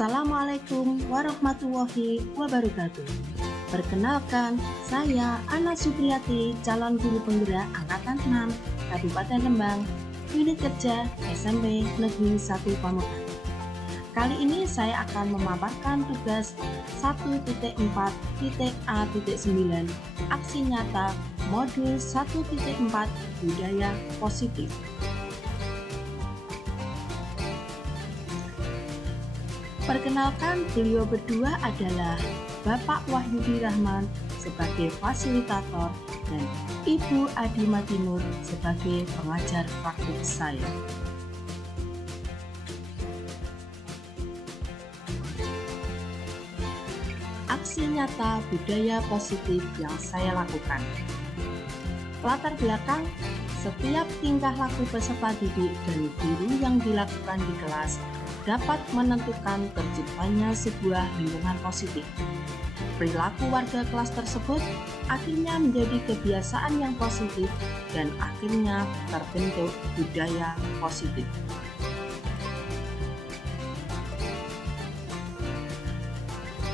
Assalamualaikum warahmatullahi wabarakatuh. Perkenalkan, saya Ana Supriyati, calon guru penggerak Angkatan 6 Kabupaten Lembang, unit kerja SMP Negeri 1 Pamukan. Kali ini saya akan memaparkan tugas 1.4.A.9 aksi nyata modul 1.4 budaya positif. Perkenalkan, beliau berdua adalah Bapak Wahyudi Rahman sebagai fasilitator dan Ibu Adima Timur sebagai pengajar praktik saya. Aksi nyata budaya positif yang saya lakukan. Latar belakang, setiap tingkah laku peserta didik dan guru yang dilakukan di kelas dapat menentukan terciptanya sebuah lingkungan positif. Perilaku warga kelas tersebut akhirnya menjadi kebiasaan yang positif dan akhirnya terbentuk budaya positif.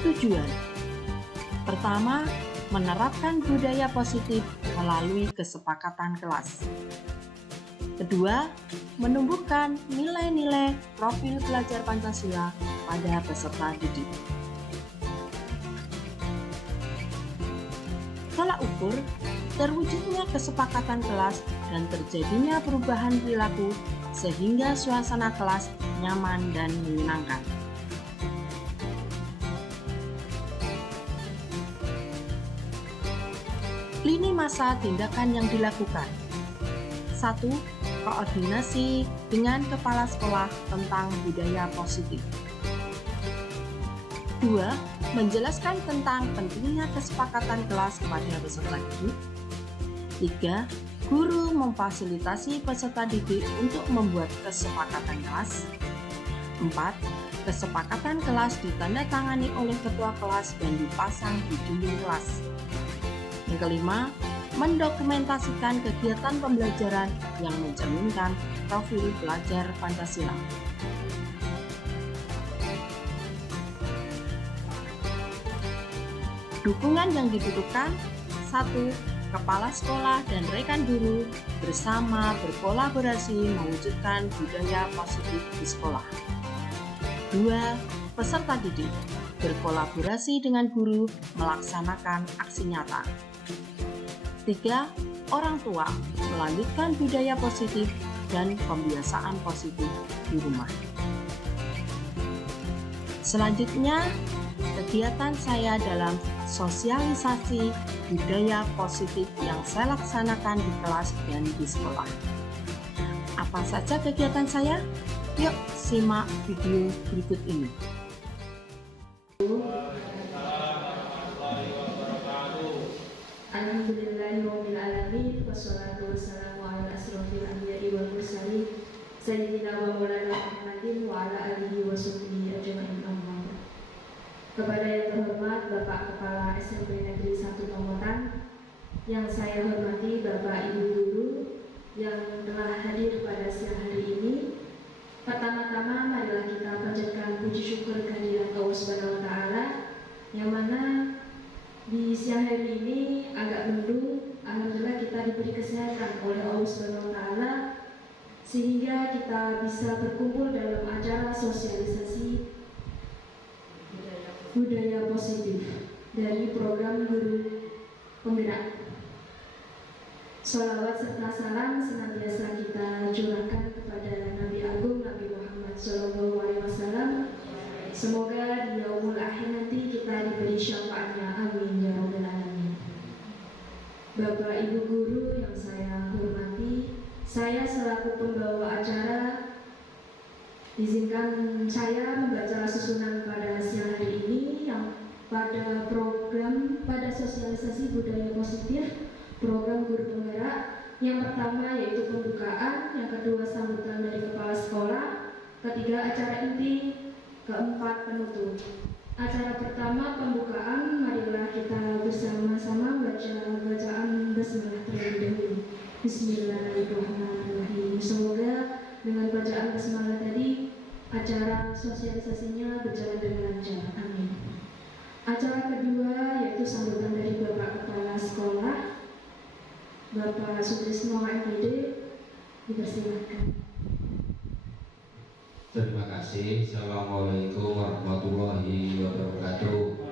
Tujuan pertama, menerapkan budaya positif melalui kesepakatan kelas. Kedua, menumbuhkan nilai-nilai profil pelajar Pancasila pada peserta didik. Tolak ukur, terwujudnya kesepakatan kelas dan terjadinya perubahan perilaku sehingga suasana kelas nyaman dan menyenangkan. Lini masa tindakan yang dilakukan. 1. Koordinasi dengan kepala sekolah tentang budaya positif. 2. Menjelaskan tentang pentingnya kesepakatan kelas kepada peserta didik. 3. Guru memfasilitasi peserta didik untuk membuat kesepakatan kelas. 4. Kesepakatan kelas ditandatangani oleh ketua kelas dan dipasang di dinding kelas. Yang kelima, mendokumentasikan kegiatan pembelajaran yang mencerminkan profil pelajar Pancasila. Dukungan yang dibutuhkan. 1. Kepala sekolah dan rekan guru bersama berkolaborasi mewujudkan budaya positif di sekolah. 2. Peserta didik berkolaborasi dengan guru melaksanakan aksi nyata. 3. Orang tua melanjutkan budaya positif dan pembiasaan positif di rumah. Selanjutnya, kegiatan saya dalam sosialisasi budaya positif yang saya laksanakan di kelas dan di sekolah. Apa saja kegiatan saya? Yuk, simak video berikut ini. Alhamdulillahirrahmanirrahim. Wassalatu wassalamu ala asrofil anbiya'i wal mursalin Sayyidina wa maulana Muhammadin wa ala alihi wa sahbihi ajma'in. Kepada yang terhormat Bapak Kepala SMP Negeri 1 Pamukan, yang saya hormati Bapak Ibu Guru yang telah hadir pada siang hari ini. Pertama-tama marilah kita panjatkan puji syukur kehadirat Allah Subhanahu wa taala, yang mana di siang hari ini agak mendung. Alhamdulillah kita diberi kesehatan oleh Allah Subhanahu wa taala sehingga kita bisa berkumpul dalam acara sosialisasi budaya positif dari program guru penggerak. Sholawat serta salam senantiasa kita curahkan kepada Nabi Agung Nabi Muhammad SAW. Semoga di yaumul akhir nanti kita diberi syafaatnya, amin ya rabbal alamin. Bapak Ibu Guru yang saya hormati, saya selaku pembawa acara izinkan saya membaca susunan pada siang hari ini yang pada sosialisasi budaya positif program guru penggerak. Yang pertama yaitu pembukaan, yang kedua sambutan dari kepala sekolah, ketiga acara inti, keempat penutup. Acara pertama pembukaan, marilah kita bersama-sama baca bacaan basmalah terlebih dahulu. Bismillahirrahmanirrahim. Semoga dengan bacaan basmalah tadi acara sosialisasinya berjalan dengan lancar. Amin. Acara kedua yaitu sambutan dari Bapak Kepala Sekolah, Bapak Sutrisno MPD, dipersilakan. Terima kasih. Assalamualaikum warahmatullahi wabarakatuh.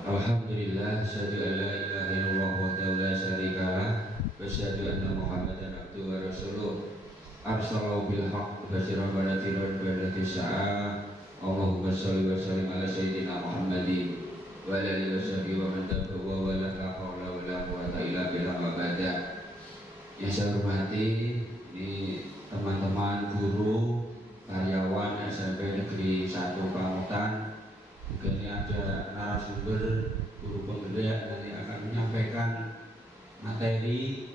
Alhamdulillah, asyhadu an la ilaha illallah wa la syarika lah, wa asyhadu anna Muhammadan abduhu wa rasuluh. Arsalahu bil haqq basyiran wa nadhiran wa sya'a. Allahumma shalli wa sallim ala sayyidina Muhammadin wa ala alihi wa sahbihi wa man tabi'ahu wa la haula wa la quwwata illa billah wa ba'da. Yang saya hormati ini teman-teman guru, karyawan SMP Negeri 1 Pamutan. Juga ini ada narasumber guru penggerak nanti akan menyampaikan materi,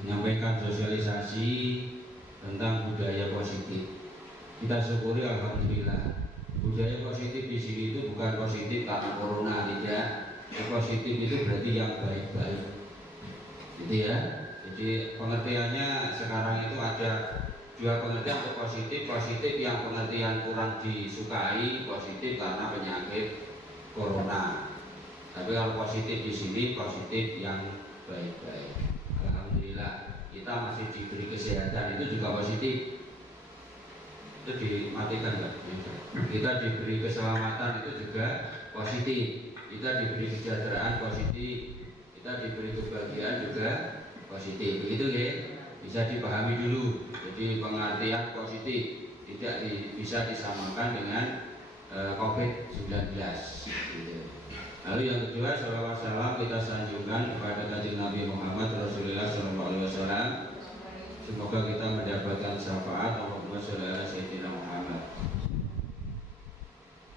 menyampaikan sosialisasi tentang budaya positif. Kita syukuri alhamdulillah. Budaya positif di sini itu bukan positif karena corona, tidak. Positif itu berarti yang baik-baik. Gitu ya. Jadi pengertiannya sekarang itu ada dua pengertian untuk positif. Positif yang pengertian kurang disukai, positif karena penyakit corona. Tapi kalau positif di sini positif yang baik-baik. Alhamdulillah kita masih diberi kesehatan, itu juga positif. Itu dimatikan nggak? Kita diberi keselamatan, itu juga positif. Kita diberi kesejahteraan, positif. Kita diberi kebahagiaan, juga positif. Begitu ya, bisa dipahami dulu. Jadi pengertian positif tidak bisa disamakan dengan COVID-19. Gitu. Lalu yang kedua, shalawat salam kita sanjungkan kepada Kanjeng Nabi Muhammad Rasulullah SAW. Semoga kita mendapatkan syafaat. Allahumma sholli ala sayyidina Muhammad.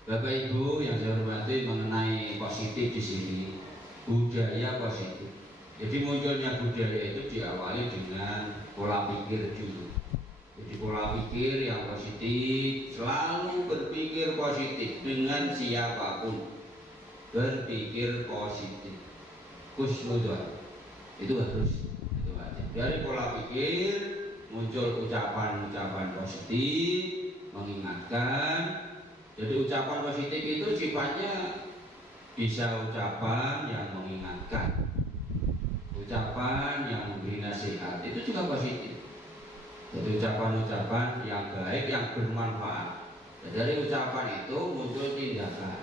Bapak Ibu yang saya hormati, mengenai positif di sini, budaya positif. Jadi munculnya budaya itu diawali dengan pola pikir dulu. Jadi pola pikir yang positif, selalu berpikir positif dengan siapapun. Berpikir positif, khusnudzon, itu harus. Dari pola pikir muncul ucapan-ucapan positif, mengingatkan. Jadi ucapan positif itu sifatnya bisa ucapan yang mengingatkan, ucapan yang memberi nasihat, itu juga positif. Jadi ucapan-ucapan yang baik, yang bermanfaat. Dari ucapan itu muncul tindakan,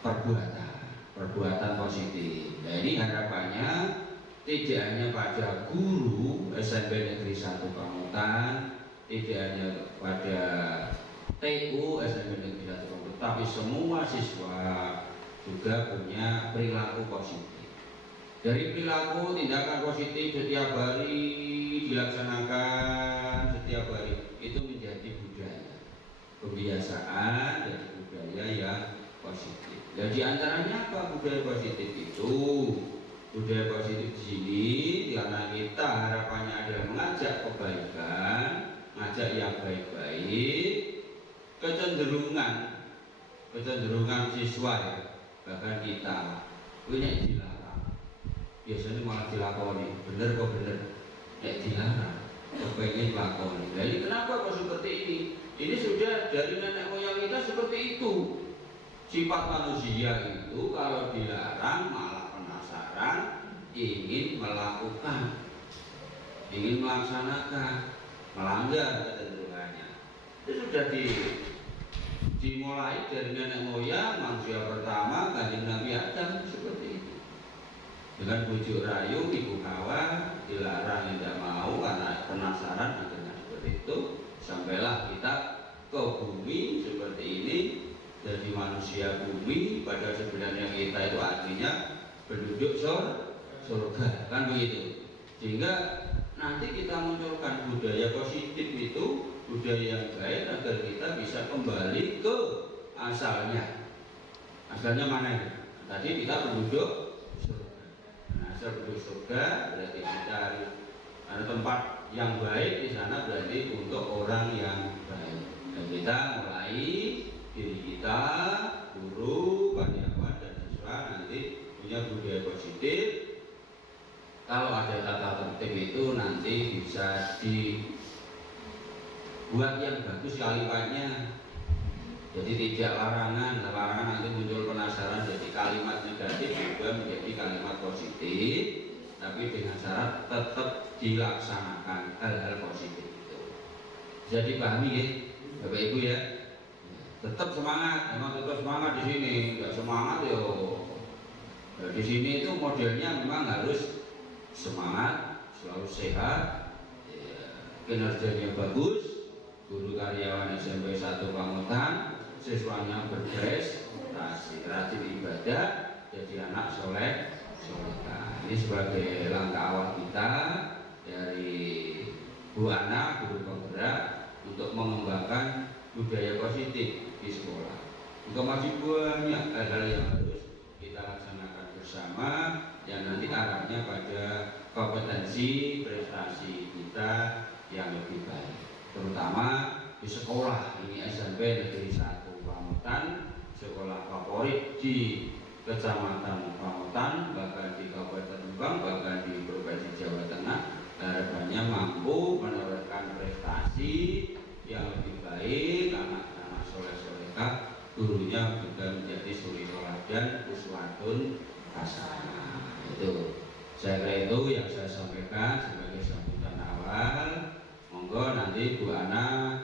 perbuatan positif. Nah, ini harapannya tidak hanya pada guru SMP Negeri 1 Pamutan, tidak hanya pada TU SMP Negeri 1 Pamutan, tapi semua siswa juga punya perilaku positif. Dari perilaku, tindakan positif setiap hari dilaksanakan setiap hari, itu menjadi budaya, kebiasaan dari budaya yang positif. Dan diantaranya apa budaya positif itu? Budaya positif di sini karena kita harapannya adalah mengajak kebaikan, mengajak yang baik-baik, kecenderungan siswa ya, bahkan kita punya dilarang. Biasanya malah dilakoni, bener kok bener, dilarang, kepengen lakoni. Jadi kenapa kok seperti ini? Ini sudah dari nenek moyang kita seperti itu. Sifat manusia itu kalau dilarang malah penasaran, ingin melakukan, ingin melaksanakan, melanggar kecenderungannya. Itu sudah dimulai dari nenek moyang manusia pertama, Kanjeng Nabi Adam, seperti itu. Dengan bujuk rayu ibu Hawa, dilarang tidak mau karena penasaran, akhirnya seperti itu. Sampailah kita ke bumi seperti ini. Jadi manusia bumi, pada sebenarnya kita itu artinya penduduk surga, kan begitu. Sehingga nanti kita munculkan budaya positif itu, budaya yang baik agar kita bisa kembali ke asalnya. Asalnya mana itu? Tadi kita penduduk surga. Nah, asal penduduk surga berarti kita ada tempat yang baik di sana, berarti untuk orang yang baik. Dan kita mulai diri kita, guru, karyawan dan siswa nanti punya budaya positif. Kalau ada tata tertib itu nanti bisa buat yang bagus kalimatnya. Jadi tidak larangan nanti muncul penasaran jadi kalimat negatif juga menjadi kalimat positif, tapi dengan syarat tetap dilaksanakan hal-hal positif itu. Jadi pahami ya, Bapak Ibu ya. Tetap semangat, memang tetap semangat di sini. Enggak semangat yo. Nah, di sini itu modelnya memang harus semangat, selalu sehat, ya, kinerjanya bagus, guru karyawan SMP 1 Pamutan, siswanya berprestasi, rajin ibadah, jadi anak soleh. Nah, ini sebagai langkah awal kita dari Bu Ana, guru penggerak, untuk mengembangkan budaya positif di sekolah. Juga masih banyak hal-hal yang harus kita laksanakan bersama, yang nanti arahnya pada kompetensi prestasi kita yang lebih baik, terutama di sekolah. Ini SMP Negeri 1 Pamutan, sekolah favorit di Kecamatan Pamutan, bahkan di Kabupaten Rembang, bahkan di Provinsi Jawa Tengah. Harapannya mampu menorehkan prestasi yang lebih baik, anak-anak soleh-solehah, gurunya juga menjadi suri teladan, uswatun hasanah. Itu saya kira itu yang saya sampaikan sebagai sambutan awal. Monggo nanti Bu Ana,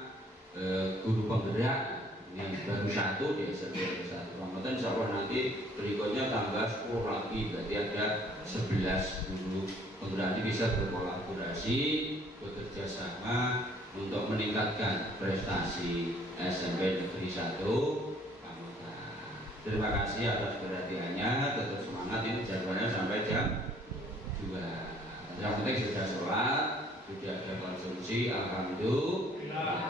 guru penggerak yang baru 1 di SMP 1 Pamutan, insya Allah nanti berikutnya tambah 10 lagi, berarti ada 11 guru penggerak. Ini bisa berkolaborasi, bekerja sama untuk meningkatkan prestasi SMP Negeri 1 Pamutan. Terima kasih atas perhatiannya, tetap semangat. Ini jadwalnya sampai jam 2. Yang penting sudah sholat, sudah ada konsumsi, alhamdulillah.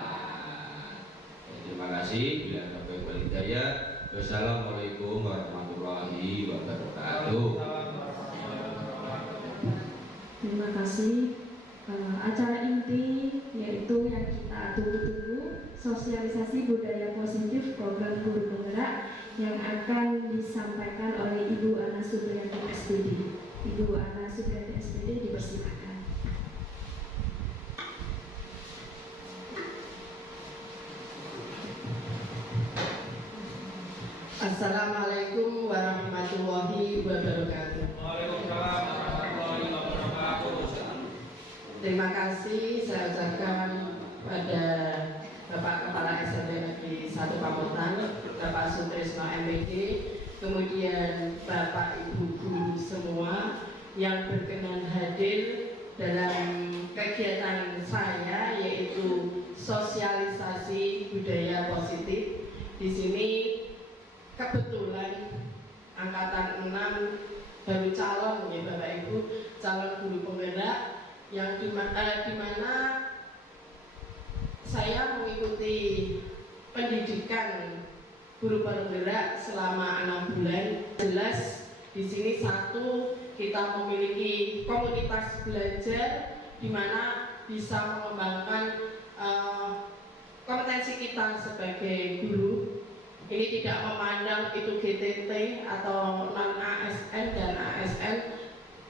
Terima kasih. Bila ada baik hidayah. Wassalamualaikum warahmatullahi wabarakatuh. Terima kasih. Acara inti yaitu yang kita tunggu-tunggu, sosialisasi budaya positif program guru penggerak, yang akan disampaikan oleh Ibu Ana Supriyanti SPD. Ibu Ana Supriyanti SPD dipersilakan. Assalamualaikum warahmatullahi wabarakatuh. Waalaikumsalam warahmatullahi wabarakatuh. Terima kasih saya ucapkan pada Bapak Kepala SMP Negeri 1 Pamutan, Bapak Sutrisno MPD, kemudian Bapak Ibu guru semua yang berkenan hadir dalam kegiatan saya, yaitu sosialisasi budaya positif. Di sini kebetulan angkatan 6 baru calon ya Bapak Ibu, calon guru penggerak, yang dimana saya mengikuti pendidikan guru penggerak selama 6 bulan. Jelas di sini satu, kita memiliki komunitas belajar di mana bisa mengembangkan kompetensi kita sebagai guru. Ini tidak memandang itu GTT atau non ASN dan ASN.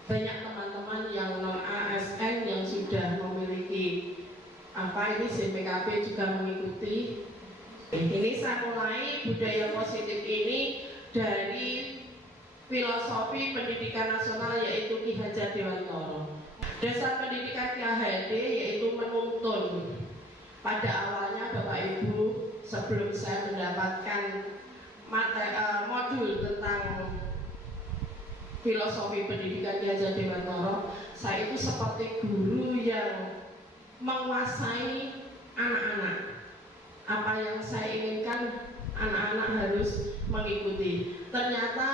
Banyak teman-teman yang non ASN yang sudah memiliki ini CPKB juga mengikuti. Ini saya mulai budaya positif ini dari filosofi pendidikan nasional, yaitu Ki Hajar Dewantara. Dasar pendidikan Ki HD yaitu menuntun. Pada awalnya Bapak Ibu, sebelum saya mendapatkan modul tentang filosofi pendidikan Ki Hajar Dewantara, saya itu seperti guru yang menguasai anak-anak. Apa yang saya inginkan, anak-anak harus mengikuti. Ternyata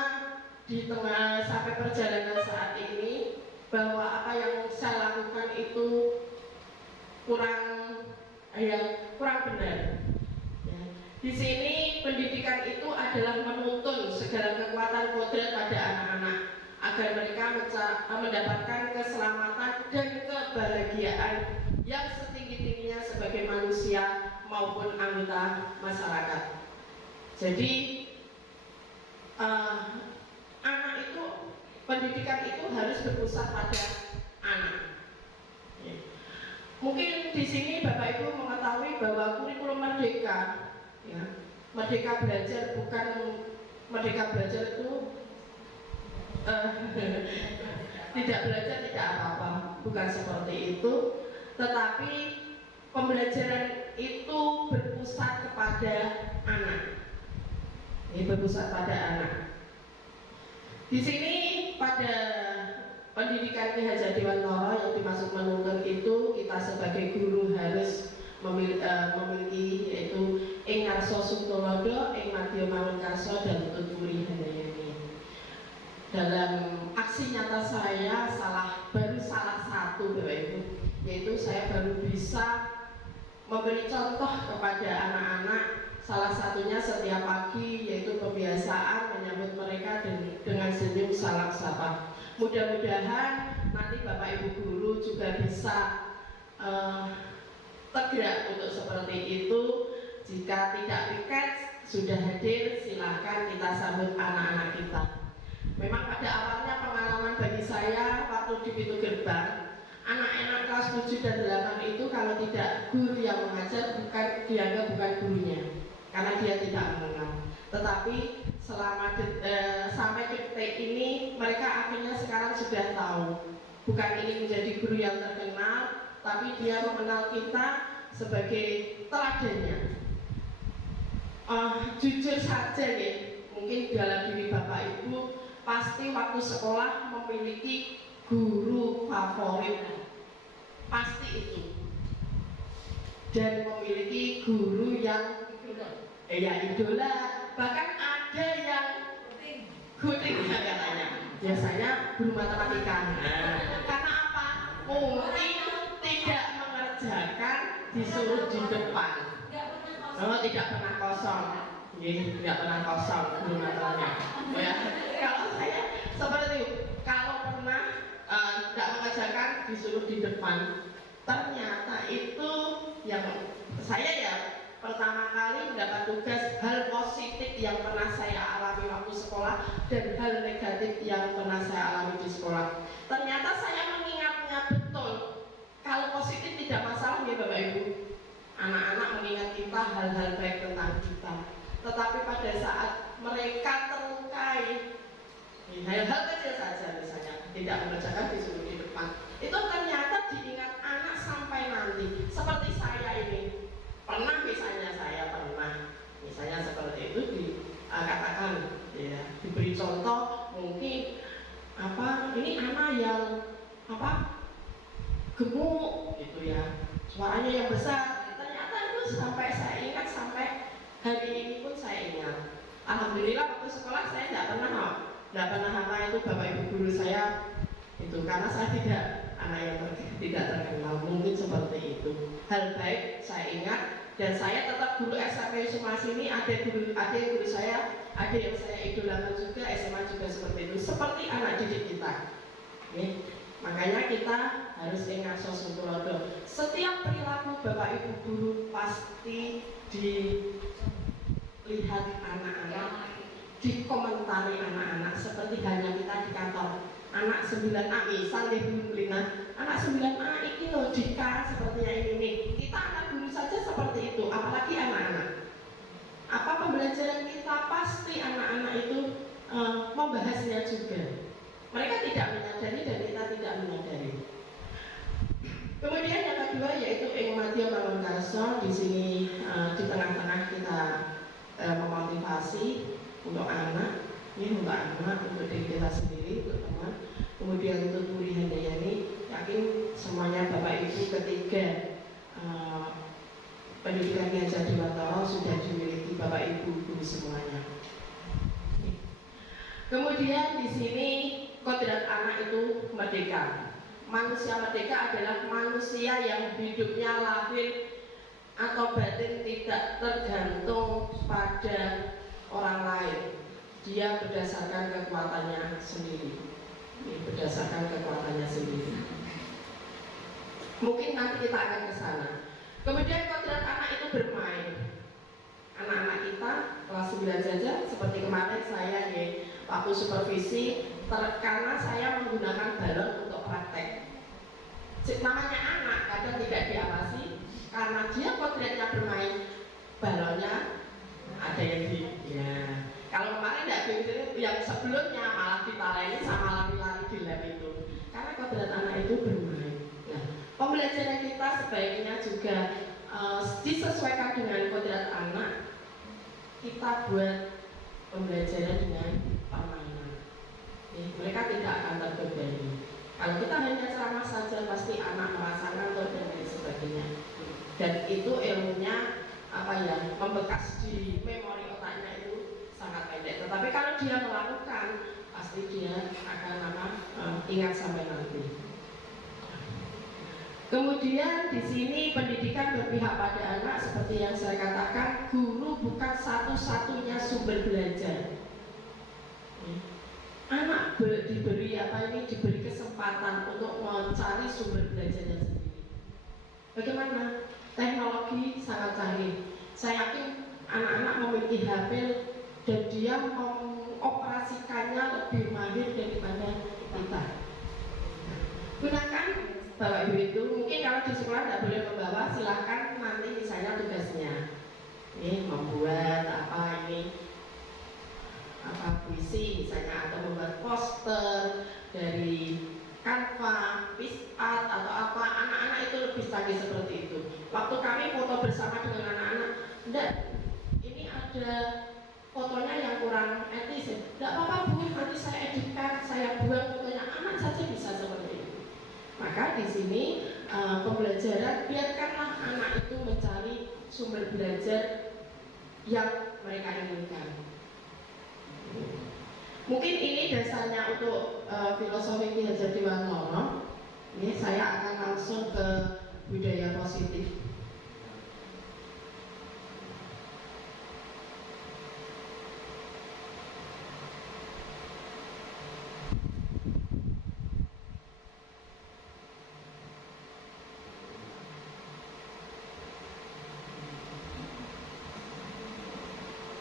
di tengah sampai perjalanan saat ini, bahwa apa yang saya lakukan itu kurang benar. Di sini pendidikan itu adalah menuntun segala kekuatan kodrat pada anak-anak agar mereka mendapatkan keselamatan dan kebahagiaan yang setinggi-tingginya sebagai manusia maupun anggota masyarakat. Jadi anak itu, pendidikan itu harus berpusat pada anak. Mungkin di sini Bapak Ibu mengetahui bahwa kurikulum merdeka, ya, merdeka belajar bukan merdeka belajar itu tidak belajar tidak apa-apa, bukan seperti itu, tetapi pembelajaran itu berpusat kepada anak. Ini berpusat pada anak. Di sini pada pendidikan Ki Hajar Dewantara yang dimaksud menuntun itu, kita sebagai guru harus memiliki yaitu ing ngarsa sutolodo, ing madya manungkarsa dan tuturi handayani. Dalam aksi nyata saya baru salah satu Bapak Ibu, yaitu saya baru bisa memberi contoh kepada anak-anak. Salah satunya setiap pagi yaitu kebiasaan menyambut mereka dengan senyum salam sapa. Mudah-mudahan nanti Bapak Ibu guru juga bisa tergerak untuk seperti itu. Jika tidak piket sudah hadir, silahkan kita sambut anak-anak kita. Memang pada awalnya pengalaman bagi saya waktu di pintu gerbang, anak-anak kelas 7 dan 8 itu kalau tidak guru yang mengajar dianggap bukan gurunya, karena dia tidak mengenal. Tetapi selama sampai detik ini mereka akhirnya sekarang sudah tahu, bukan ini menjadi guru yang terkenal, tapi dia mengenal kita sebagai teladannya. Jujur saja nih, mungkin dalam diri Bapak Ibu pasti waktu sekolah memiliki guru favorit, pasti itu, dan memiliki guru yang idola, bahkan ada yang guting katanya, biasanya guru matematika. Karena apa? Mungkin tidak mengerjakan disuruh di depan. Tidak pernah kosong, tidak pernah kosong guru matematika. Ya, kalau saya seperti itu, kalau pernah tidak mengerjakan disuruh di depan. Ternyata itu yang saya ya pertama kali mendapat tugas hal positif yang pernah saya alami waktu sekolah dan hal negatif yang pernah saya alami di sekolah. Ternyata saya mengingatnya betul. Kalau positif tidak masalah ya Bapak Ibu. Anak-anak mengingat kita hal-hal baik tentang kita. Tetapi pada saat mereka terlukai, hal-hal kecil saja misalnya tidak mengerjakan disuruh di depan, itu ternyata diingat anak sampai nanti. Seperti saya ini pernah, misalnya saya pernah misalnya seperti itu dikatakan ya, diberi contoh mungkin ini anak yang gemuk gitu ya, suaranya yang besar. Ternyata itu sampai saya ingat, sampai hari ini pun saya ingat. Alhamdulillah waktu sekolah saya tidak pernah apa itu Bapak Ibu guru saya itu, karena saya tidak anak yang tidak terkenal, mungkin seperti itu. Hal baik saya ingat, dan saya tetap guru SMP Sumasini, ada guru saya, ada yang saya idolakan juga, SMA juga seperti itu, seperti anak didik kita. Makanya kita harus ingat sosok. Setiap perilaku Bapak Ibu guru pasti dilihat anak-anak, dikomentari anak-anak, seperti halnya kita di kantor. Anak 9A misal deh Bu Lina, anak 9A ini loh Dika sepertinya ini. Kita anak guru saja seperti itu, apalagi anak-anak. Apa pembelajaran kita pasti anak-anak itu membahasnya juga. Mereka tidak menyadari dan kita tidak menyadari. Kemudian yang kedua yaitu ing madya manungkarsa. Di sini di tengah-tengah kita memotivasi untuk anak, untuk diri kita sendiri, untuk teman. Kemudian untuk tuturi handayani, yakin semuanya Bapak Ibu ketiga pendidikan Ki Hajar Dewantara sudah dimiliki Bapak Ibu guru semuanya. Kemudian di sini kodrat anak itu merdeka. Manusia merdeka adalah manusia yang hidupnya lahir atau batin tidak tergantung pada orang lain. Dia berdasarkan kekuatannya sendiri. Mungkin nanti kita akan ke sana. Kemudian kodrat anak itu bermain. Anak-anak kita kelas 9 saja, seperti kemarin saya waktu supervisi, karena saya menggunakan balon untuk praktek. Namanya anak kadang tidak diawasi, karena dia kodratnya bermain, balonnya ada yang di ya. Kalau kemarin tidak begitu, yang sebelumnya malah ditaleni sama lari-lari di lab itu, karena kodrat anak itu bermain. Nah, pembelajaran kita sebaiknya juga disesuaikan dengan kodrat anak. Kita buat pembelajaran dengan permainan. Mereka tidak akan terbebani. Kalau kita hanya ceramah saja, pasti anak merasa ngantuk dan lain sebagainya. Dan itu ilmunya membekas di memori otaknya itu sangat pendek. Tetapi kalau dia melakukan, pasti dia akan ingat sampai nanti. Kemudian di sini pendidikan berpihak pada anak, seperti yang saya katakan, guru bukan satu-satunya sumber belajar. Anak diberi kesempatan untuk mencari sumber belajarnya sendiri. Bagaimana? Teknologi sangat canggih. Saya yakin anak-anak memiliki HP dan dia mengoperasikannya lebih mahir daripada kita. Gunakan Bapak Ibu itu, mungkin kalau di sekolah tidak boleh membawa, silahkan nanti misalnya tugasnya membuat puisi misalnya, atau membuat poster dari Canva, PixArt atau apa. Anak-anak itu lebih canggih seperti itu. Waktu kami foto bersama dengan anak-anak, enggak, ini ada fotonya yang kurang etis ya. Enggak apa-apa Bu, nanti saya editkan, saya buang fotonya. Anak saja bisa seperti itu. Maka di sini pembelajaran, biarkanlah anak itu mencari sumber belajar yang mereka inginkan. Mungkin ini dasarnya untuk filosofi Ki Hajar Dewantara. Ini saya akan langsung ke budaya positif.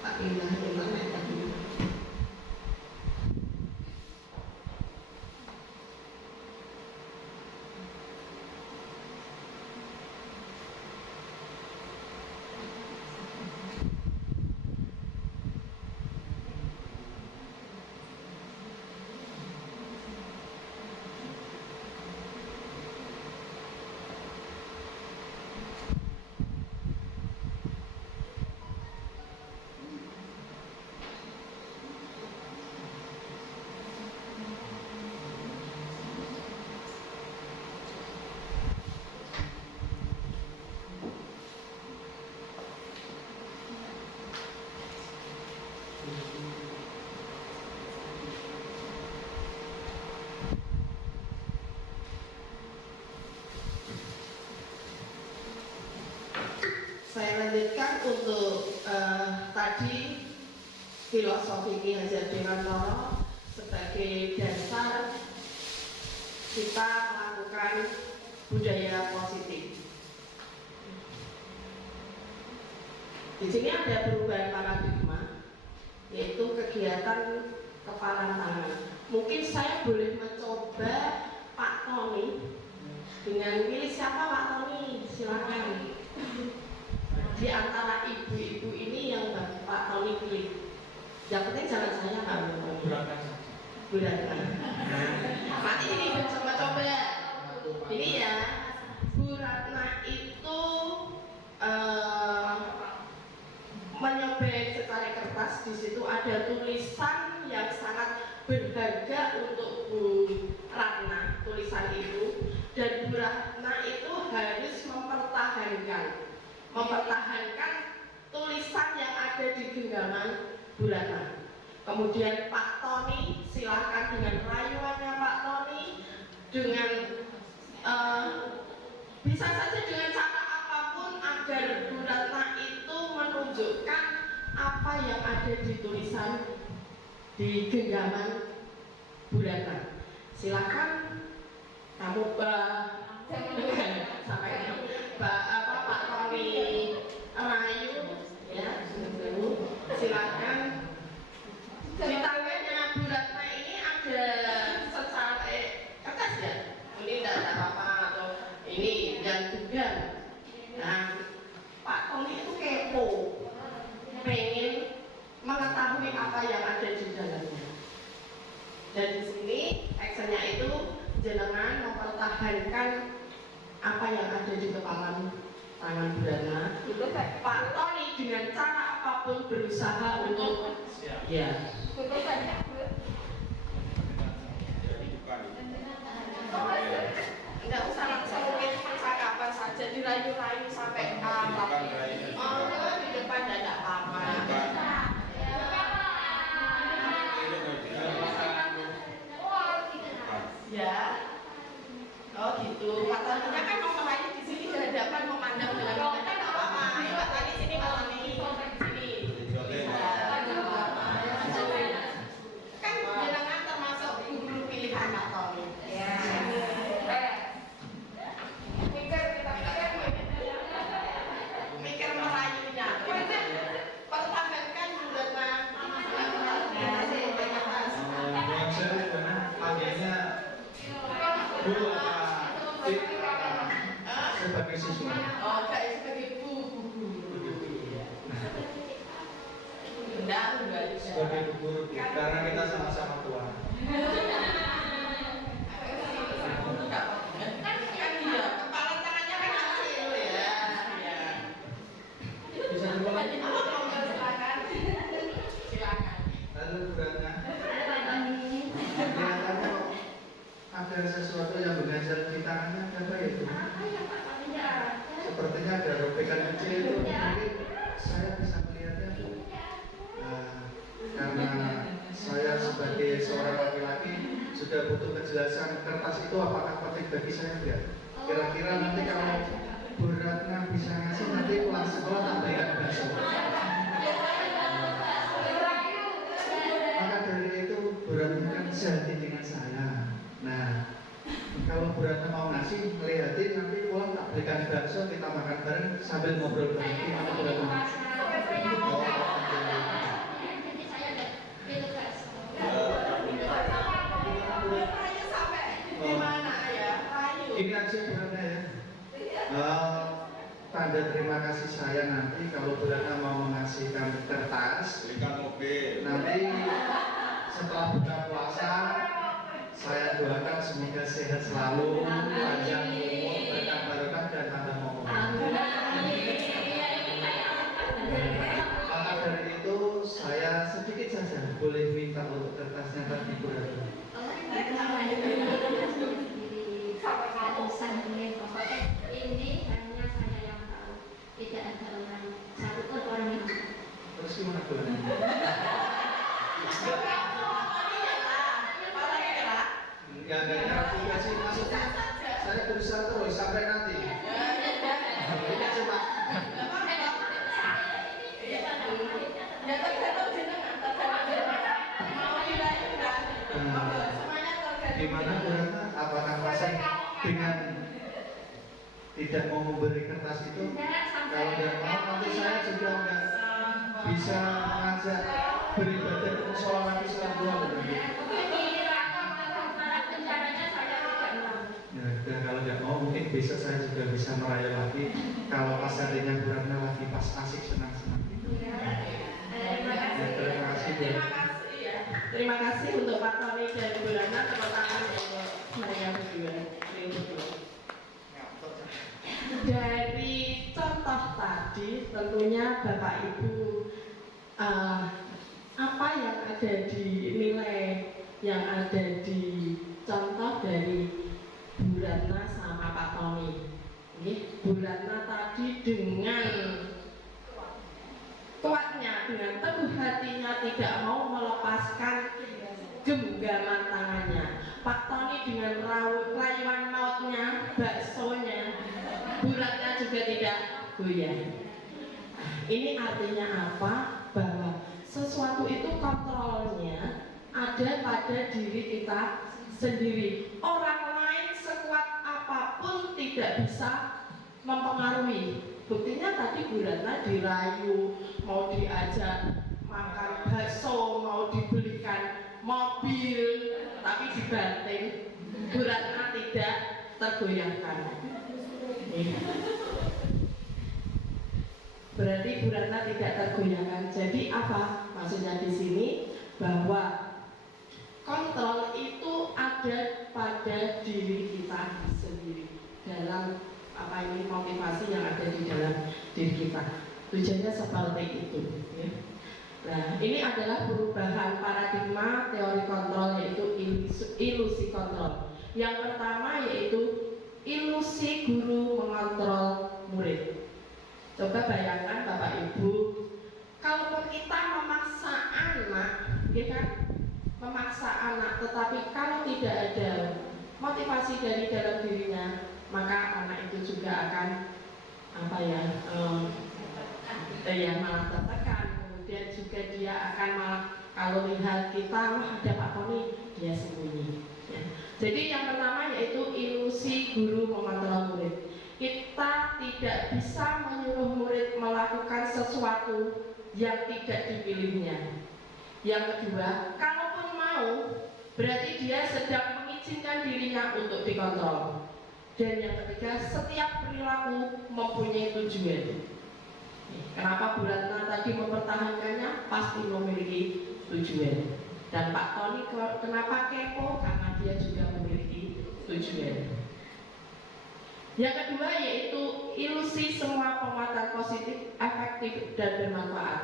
Tak pindah internet tadi. Saya lanjutkan untuk tadi filosofi Ki Hajar Dewantara sebagai dasar kita melakukan budaya positif. Di sini ada perubahan paradigma, yaitu kegiatan kepalan tangan. Mungkin saya boleh mencoba Pak Tony dengan pilih siapa Pak Tony, silakan. Di antara ibu-ibu ini yang Pak Tony pilih. Yang penting jangan saya Pak Tony. Nanti ini coba-coba. Ini ya, Bu Ratna itu menyobek secari kertas. Di situ ada tulisan yang sangat berharga untuk Bu Ratna, tulisan itu. Dan Bu Ratna itu harus mempertahankan tulisan yang ada di genggaman Bu Ratna. Kemudian Pak Tony, silahkan dengan rayuannya Pak Tony, dengan bisa saja dengan cara apapun agar Bu Ratna itu menunjukkan apa yang ada di tulisan di genggaman Bu Ratna. Silahkan kamu sampai Pak Tony rayu ya, silahkan. Di tangannya Bu Ratna ini ada secara kertas ya, ini tidak ada apa-apa atau ini dan juga. Nah, di sini actionnya itu jenengan mempertahankan apa yang ada di kepala tangan Bu Ratna. Pak Tony dengan cara apapun berusaha untuk ya. Enggak usah langsung mungkin percakapan saja, dirayu-rayu sampai apa? Oh, di depan tidak apa-apa. Ya. Oh gitu. Pak Tony kan mau merayu di sini di hadapan memandang dengan tidak apa-apa. Ayo Pak Tony sini Pak Tony. Sini. Kan jenengan termasuk guru pilihan Pak Tony. Ya. Mikir merayunya. Pertahankan Budetna. Yang saya panggilnya Bu sebagai siswa. Oh, kayak sebagai bu. Enggak. Sebagai guru, karena kita sama-sama tua. Kan iya, kepala tangannya kan kecil ya. Bisa diulang? Silakan. Lalu Bu Ratna, kelihatannya ada sesuatu yang mengganjal di tangannya, apa itu? Sepertinya ada robekan kecil itu, mungkin saya bisa melihatnya Bu. Karena saya sebagai seorang laki-laki sudah butuh kejelasan kertas itu apakah penting bagi saya enggak? Kira-kira nanti kalau Bu Ratna bisa ngasih nanti pulang sekolah tak berikan bakso. Maka dari itu Bu Ratna kan sehati dengan saya. Nah, kalau Bu Ratna mau ngasih, lihatin nanti pulang tak berikan bakso, kita makan bareng sambil ngobrol bareng. Gimana Bu Ratna? Ini aja Bu Ratna ya. Tanda terima kasih saya nanti kalau Bu Ratna mau mengasihkan kertas, berikan mobil. nanti setelah buka puasa saya doakan semoga sehat selalu, panjang umur, berkah barokah dan tambah ngomong. Maka dari itu saya sedikit saja boleh minta untuk kertasnya tadi Bu Ratna. Ini hanya saya yang tahu, tidak ada orang satu pun orang yang tahu. Terus gimana Bu Ratna? Enggak juga sih, maksudnya saya berusaha terus sampai nanti. Ini cuma Ya tergantung jenengan, mau dirayu enggak? Semuanya tergantung. gimana Bu Ratna? Apakah masih dengan tidak mau memberi kertas itu? Kalau tidak mau nanti saya juga enggak bisa mengajak beribadah ke musola lagi setelah dua bulan. Ya, dan kalau tidak mau mungkin besok saya juga bisa merayu lagi. Kalau pas harinya Bu Ratna lagi pas asik senang-senang gitu. Ya, terima kasih Bu Terima Ratna. kasih ya. Terima kasih untuk Pak Tony dan Bu Ratna, tepuk tangan untuk mereka berdua. Dari contoh tadi, tentunya Bapak Ibu apa yang ada di nilai yang ada di contoh dari Bu Ratna sama Pak Tony. Bu Ratna tadi dengan kuatnya, dengan teguh hatinya tidak mau melepaskan genggaman tangannya. Pak Tony dengan rayuan mautnya, baksonya, Bu Ratna juga tidak goyah. Ini artinya apa? Bahwa sesuatu itu kontrolnya ada pada diri kita sendiri. Orang lain sekuat apapun tidak bisa mempengaruhi. Buktinya tadi Bu Ratna dirayu, mau diajak makan bakso, mau dibelikan mobil, tapi dibanting. Bu Ratna tidak tergoyahkan. Berarti Bu Ratna tidak tergoyahkan. Jadi apa maksudnya di sini? Bahwa kontrol itu pada diri kita sendiri dalam motivasi yang ada di dalam diri kita. Tujuannya seperti itu ya. Nah, ini adalah perubahan paradigma teori kontrol, yaitu ilusi kontrol. Yang pertama yaitu ilusi guru mengontrol murid. Coba bayangkan Bapak Ibu, kalaupun kita memaksa anak, ya kan? Memaksa anak, tetapi kalau tidak ada motivasi dari dalam dirinya, maka anak itu juga akan malah tertekan. Kemudian juga dia akan malah, kalau lihat kita, wah ada Pak Tony, dia sembunyi ya. Jadi yang pertama yaitu ilusi guru mengontrol murid. Kita tidak bisa menyuruh murid melakukan sesuatu yang tidak dipilihnya. Yang kedua, kalaupun mau, berarti dia sedang mengizinkan dirinya untuk dikontrol. Dan yang ketiga, setiap perilaku mempunyai tujuan. Kenapa Bu Ratna tadi mempertahankannya? Pasti memiliki tujuan. Dan Pak Tony kenapa kepo? Karena dia juga memiliki tujuan. Yang kedua yaitu ilusi semua penguatan positif, efektif, dan bermanfaat.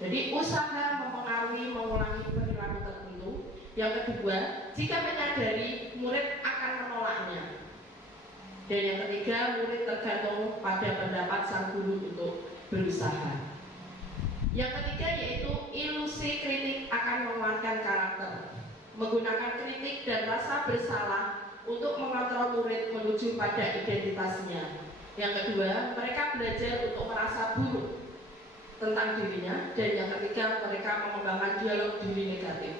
Jadi usaha mempengaruhi, mengulangi perilaku tertentu. Yang kedua, jika menyadari, murid akan menolaknya. Dan yang ketiga, murid tergantung pada pendapat sang guru untuk berusaha. Yang ketiga yaitu ilusi kritik akan menguatkan karakter. Menggunakan kritik dan rasa bersalah untuk mengontrol murid menuju pada identitasnya. Yang kedua, mereka belajar untuk merasa buruk tentang dirinya. Dan yang ketiga, mereka mengembangkan dialog diri negatif.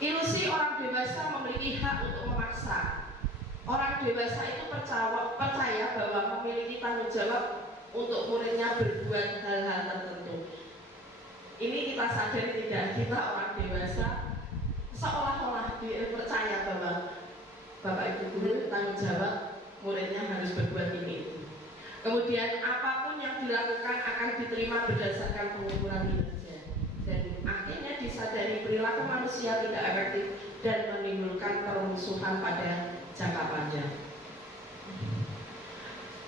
Ilusi orang dewasa memiliki hak untuk memaksa. Orang dewasa itu percaya bahwa memiliki tanggung jawab untuk muridnya berbuat hal-hal tertentu. Ini kita sadari tidak, kita orang dewasa seolah-olah percaya bahwa Bapak Ibu guru tanggung jawab muridnya harus berbuat ini. Kemudian apapun yang dilakukan akan diterima berdasarkan pengukuran kinerja. Dan akhirnya disadari perilaku manusia tidak efektif dan menimbulkan permusuhan pada jangka panjang.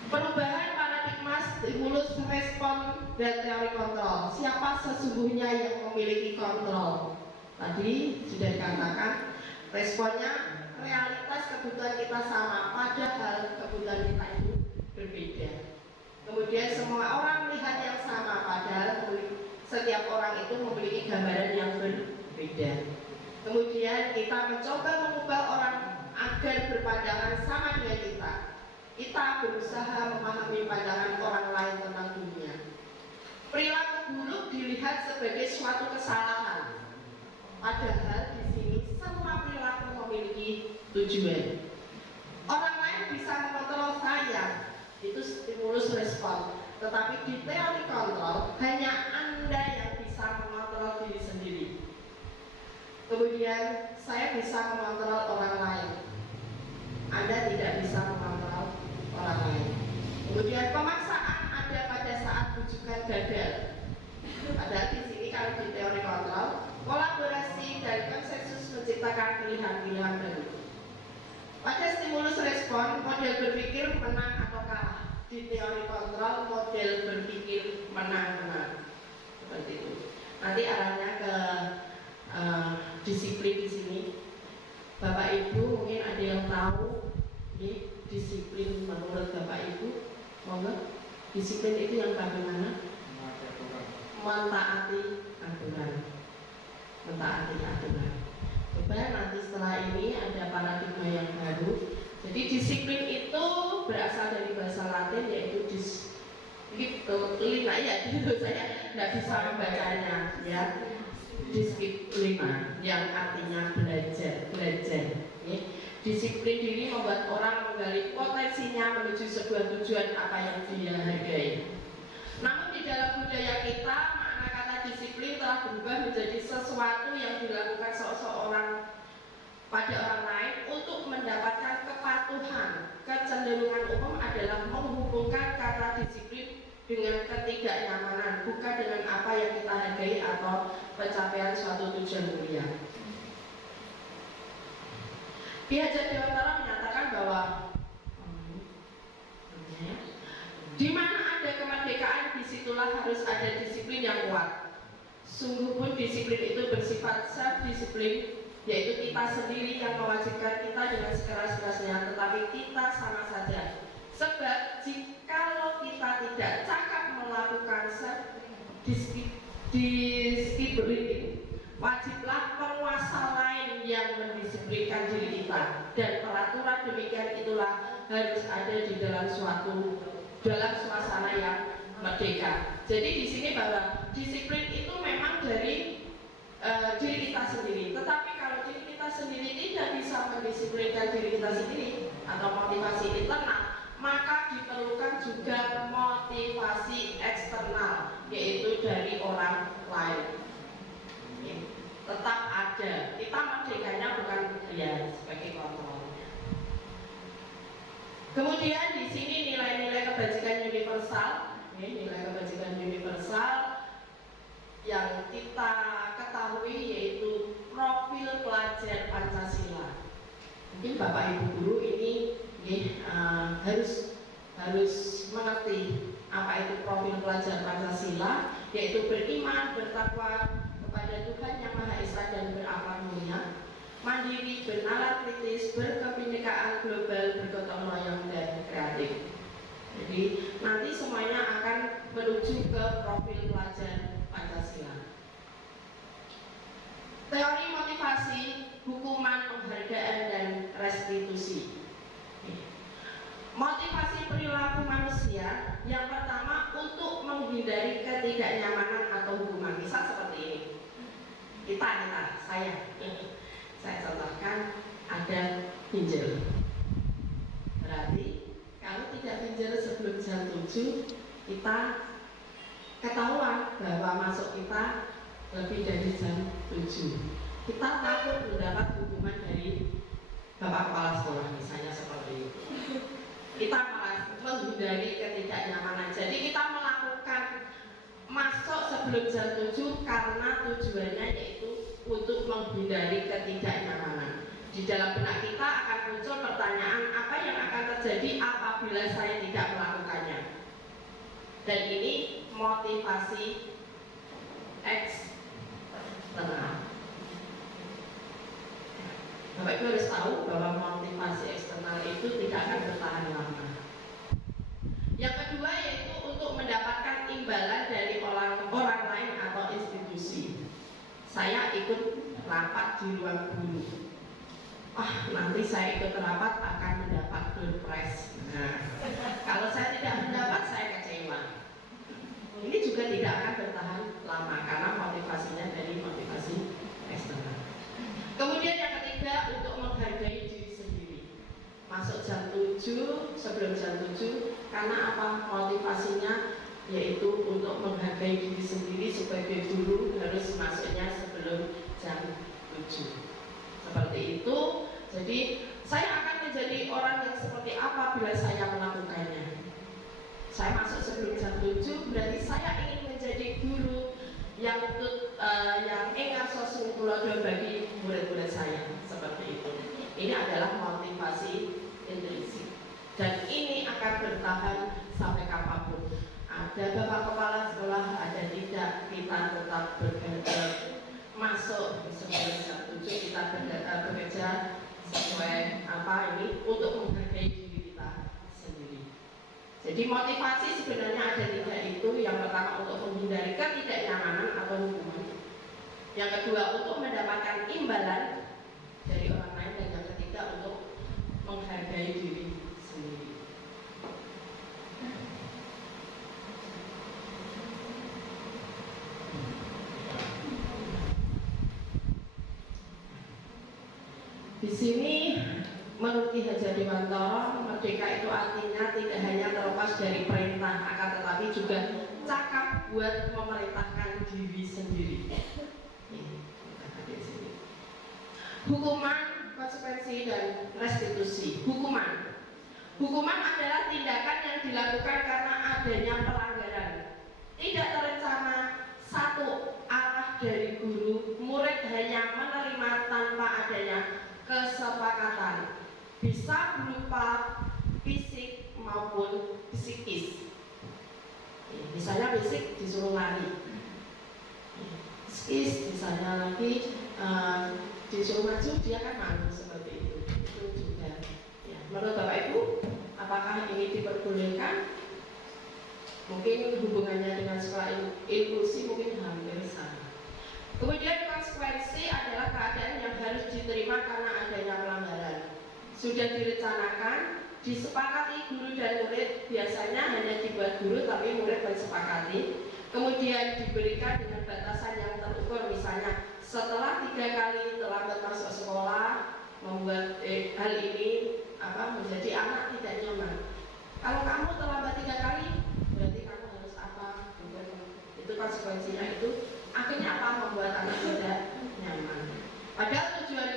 Perubahan paradigma stimulus respon dan teori kontrol. Siapa sesungguhnya yang memiliki kontrol? Tadi sudah dikatakan responnya realitas kebutuhan kita sama, padahal kebutuhan kita itu berbeda. Kemudian semua orang melihat yang sama, padahal setiap orang itu memiliki gambaran yang berbeda. Kemudian kita mencoba mengubah orang agar berpandangan sama dengan kita. Kita berusaha memahami pandangan orang lain tentang dunia. Perilaku buruk dilihat sebagai suatu kesalahan. Padahal di sini semua perilaku memiliki tujuan. Orang lain bisa mengontrol saya, itu stimulus respon. Tetapi di teori kontrol hanya Anda yang bisa mengontrol diri sendiri. Kemudian saya bisa mengontrol orang lain. Anda tidak bisa mengontrol orang lain. Kemudian pemaksaan ada pada saat rujukan gagal. Padahal di sini kalau di teori kontrol, kolaborasi dan konsensus menciptakan pilihan-pilihan baru. Pada stimulus respon, model berpikir menang atau kalah. Di teori kontrol, model berpikir menang-menang. Seperti itu. Nanti arahnya ke disiplin di sini. Bapak Ibu mungkin ada yang tahu ini disiplin menurut Bapak Ibu. Monggo, disiplin itu yang bagaimana? Mentaati aturan. Mentaati aturan. Coba nanti setelah ini ada paradigma yang baru. Jadi disiplin itu berasal dari bahasa Latin yaitu disiplina, ya gitu saya tidak bisa membacanya ya. Disiplina yang artinya belajar. Ya. Disiplin diri membuat orang menggali potensinya menuju sebuah tujuan apa yang dia hargai. Namun di dalam budaya kita, makna kata disiplin telah berubah menjadi sesuatu yang dilakukan seseorang pada orang lain untuk mendapatkan kepatuhan. Kecenderungan umum adalah menghubungkan kata disiplin dengan ketidaknyamanan, bukan dengan apa yang kita hargai atau pencapaian suatu tujuan mulia. Ki Hajar Dewantara menyatakan bahwa di mana ada kemerdekaan, disitulah harus ada disiplin yang kuat. Sungguh pun disiplin itu bersifat self-disiplin, yaitu kita sendiri yang mewajibkan kita dengan sekeras-kerasnya, tetapi kita sama saja. Sebab jikalau kita tidak cakap melakukan self-disiplin, wajiblah penguasa lain yang mendisiplinkan diri kita, dan peraturan demikian itulah harus ada di dalam suasana yang merdeka. Jadi di sini bahwa disiplin itu memang dari diri kita sendiri. Tetapi kalau diri kita sendiri tidak bisa mendisiplinkan diri kita sendiri atau motivasi internal, maka diperlukan juga motivasi eksternal, yaitu dari orang lain. Tetap ada, kita merdekanya bukan ya sebagai kontrolnya. Kemudian di sini nilai-nilai kebajikan universal, nilai kebajikan universal yang kita ketahui yaitu profil pelajar Pancasila. Mungkin Bapak Ibu guru ini harus mengerti apa itu profil pelajar Pancasila, yaitu beriman, bertakwa kepada Tuhan Yang Maha Esa dan berakhlak mulia, mandiri, bernalar kritis, berkebinekaan global, bergotong royong dan kreatif. Jadi nanti semuanya akan menuju ke profil pelajar Pancasila. Teori motivasi, hukuman, penghargaan, dan restitusi. Motivasi perilaku manusia yang pertama untuk menghindari ketidaknyamanan atau hukuman. Misal seperti ini. Saya contohkan ada pinjol. Berarti kalau tidak pinjol sebelum jam 7, kita ketahuan bahwa masuk kita lebih dari jam 7. Kita takut mendapat hukuman dari Bapak Kepala Sekolah misalnya seperti itu. Kita malah menghindari ketidaknyamanan. Jadi kita melakukan masuk sebelum jam 7 karena tujuannya yaitu untuk menghindari ketidaknyamanan. Di dalam benak kita akan muncul pertanyaan apa yang akan terjadi apabila saya tidak melakukannya. Dan ini motivasi eksternal. Bapak Ibu harus tahu bahwa motivasi eksternal itu tidak akan bertahan lama. Yang kedua yaitu untuk mendapatkan imbalan dari orang lain atau institusi. Saya ikut rapat di ruang guru. Nanti saya ikut rapat akan mendapat door prize. Kalau saya tidak mendapat, saya kecewa. Ini juga tidak akan bertahan lama karena motivasinya dari motivasi eksternal. Kemudian yang ketiga untuk menghargai diri sendiri. Masuk jam 7, sebelum jam 7, karena apa? Motivasinya yaitu untuk menghargai diri sendiri sebagai guru harus masuknya sebelum jam 7. Seperti itu. Jadi saya akan menjadi orang yang seperti apa bila saya melakukannya. Saya masuk sebelum jam 7, berarti saya ingin menjadi guru yang engar sosum tulodo bagi murid-murid saya. Seperti itu. Ini adalah motivasi intrinsik. Dan ini akan bertahan sampai kapanpun. Ada Bapak Kepala Sekolah, ada tidak, kita tetap bekerja. Masuk sebelum jam 7 kita bekerja sesuai untuk menghargai diri kita sendiri. Jadi motivasi sebenarnya ada tiga itu. Yang pertama untuk menghindari ketidaknyamanan atau hukuman. Yang kedua untuk mendapatkan imbalan dari orang lain, dan yang ketiga untuk menghargai diri sendiri. Di sini menurut Ki Hajar Dewantara, merdeka itu artinya tidak hanya terlepas dari perintah, akan tetapi juga cakap buat memerintahkan diri sendiri. Hukuman, konsekuensi, dan restitusi. Hukuman adalah tindakan yang dilakukan karena adanya pelanggaran tidak terencana. Satu, arah dari guru, murid hanya menerima tanpa tanpa adanya kesepakatan, bisa berupa fisik maupun psikis. Misalnya fisik disuruh lari, psikis misalnya lagi disuruh maju, dia kan malu seperti itu juga. Ya, menurut Bapak Ibu, apakah ini diperbolehkan? Mungkin hubungannya dengan sekolah inklusi mungkin hampir sama. Kemudian konsekuensi adalah keadaan yang harus diterima karena adanya pelanggaran. Sudah direncanakan, disepakati guru dan murid, biasanya hanya dibuat guru tapi murid bersepakati. Kemudian diberikan dengan batasan yang terukur, misalnya setelah 3 kali terlambat masuk sekolah, membuat hal ini menjadi anak tidak nyaman. Kalau kamu terlambat 3 kali, berarti kamu harus apa? Itu konsekuensinya itu akhirnya apa? Membuat anak tidak nyaman. Padahal tujuan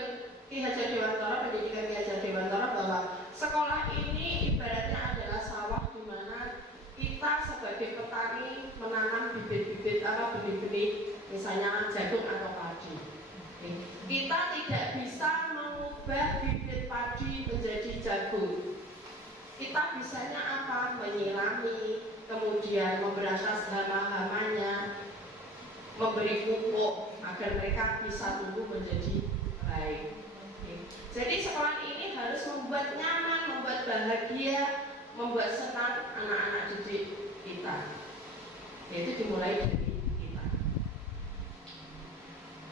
Ki Hajar Dewantara, pendidikan Ki Hajar Dewantara, bahwa sekolah ini ibaratnya adalah sawah di mana kita sebagai petani menanam bibit-bibit benih-benih, misalnya jagung atau padi. Kita tidak bisa mengubah bibit padi menjadi jagung. Kita bisanya apa? Menyirami, kemudian memberantas hama-hamanya, memberi pupuk agar mereka bisa tumbuh menjadi baik. Jadi sekolah ini harus membuat nyaman, membuat bahagia, membuat senang anak-anak didik kita. Yaitu dimulai dari kita.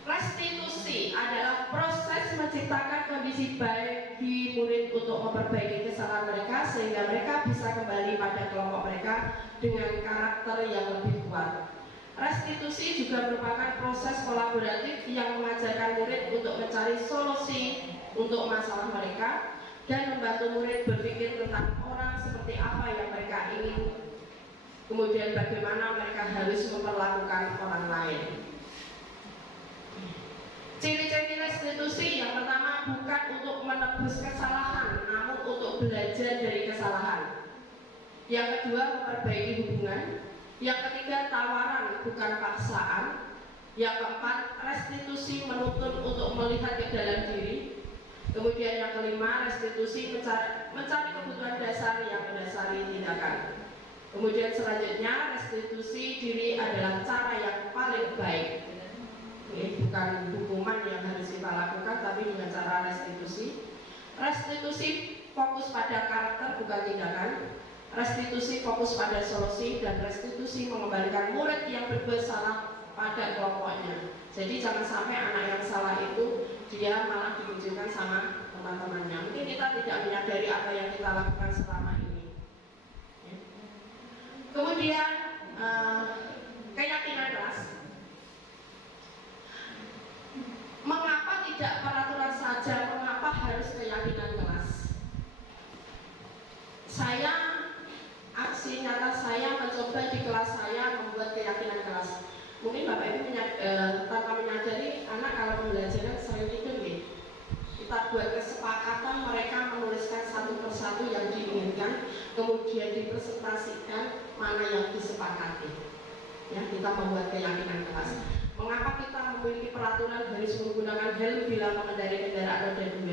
Restitusi adalah proses menciptakan kondisi baik di murid untuk memperbaiki kesalahan mereka sehingga mereka bisa kembali pada kelompok mereka dengan karakter yang lebih kuat. Restitusi juga merupakan proses kolaboratif yang mengajarkan murid untuk mencari solusi untuk masalah mereka dan membantu murid berpikir tentang orang seperti apa yang mereka ingin, kemudian bagaimana mereka harus memperlakukan orang lain. Ciri-ciri restitusi yang pertama, bukan untuk menebus kesalahan, namun untuk belajar dari kesalahan. Yang kedua, memperbaiki hubungan. Yang ketiga, tawaran bukan paksaan. Yang keempat, restitusi menuntun untuk melihat ke dalam diri. Kemudian yang kelima, restitusi mencari kebutuhan dasar yang mendasari tindakan. Kemudian selanjutnya, restitusi diri adalah cara yang paling baik. Bukan hukuman yang harus kita lakukan, tapi dengan cara restitusi. Restitusi fokus pada karakter bukan tindakan. Restitusi fokus pada solusi, dan restitusi mengembalikan murid yang berbuat salah pada kelompoknya. Jadi jangan sampai anak yang salah itu dia malah dikunjungkan sama teman-temannya. Mungkin kita tidak menyadari apa yang kita lakukan selama ini. Kemudian keyakinan kelas. Mengapa tidak peraturan saja? Mengapa harus keyakinan kelas? Aksi nyata saya mencoba di kelas saya membuat keyakinan kelas. Mungkin Bapak Ibu tanpa menyadari anak kalau pembelajaran sering itu kita buat kesepakatan, mereka menuliskan satu persatu yang diinginkan, kemudian dipresentasikan mana yang disepakati. Ya, kita membuat keyakinan kelas. Mengapa kita memiliki peraturan harus menggunakan helm bila mengendarai kendaraan roda 2?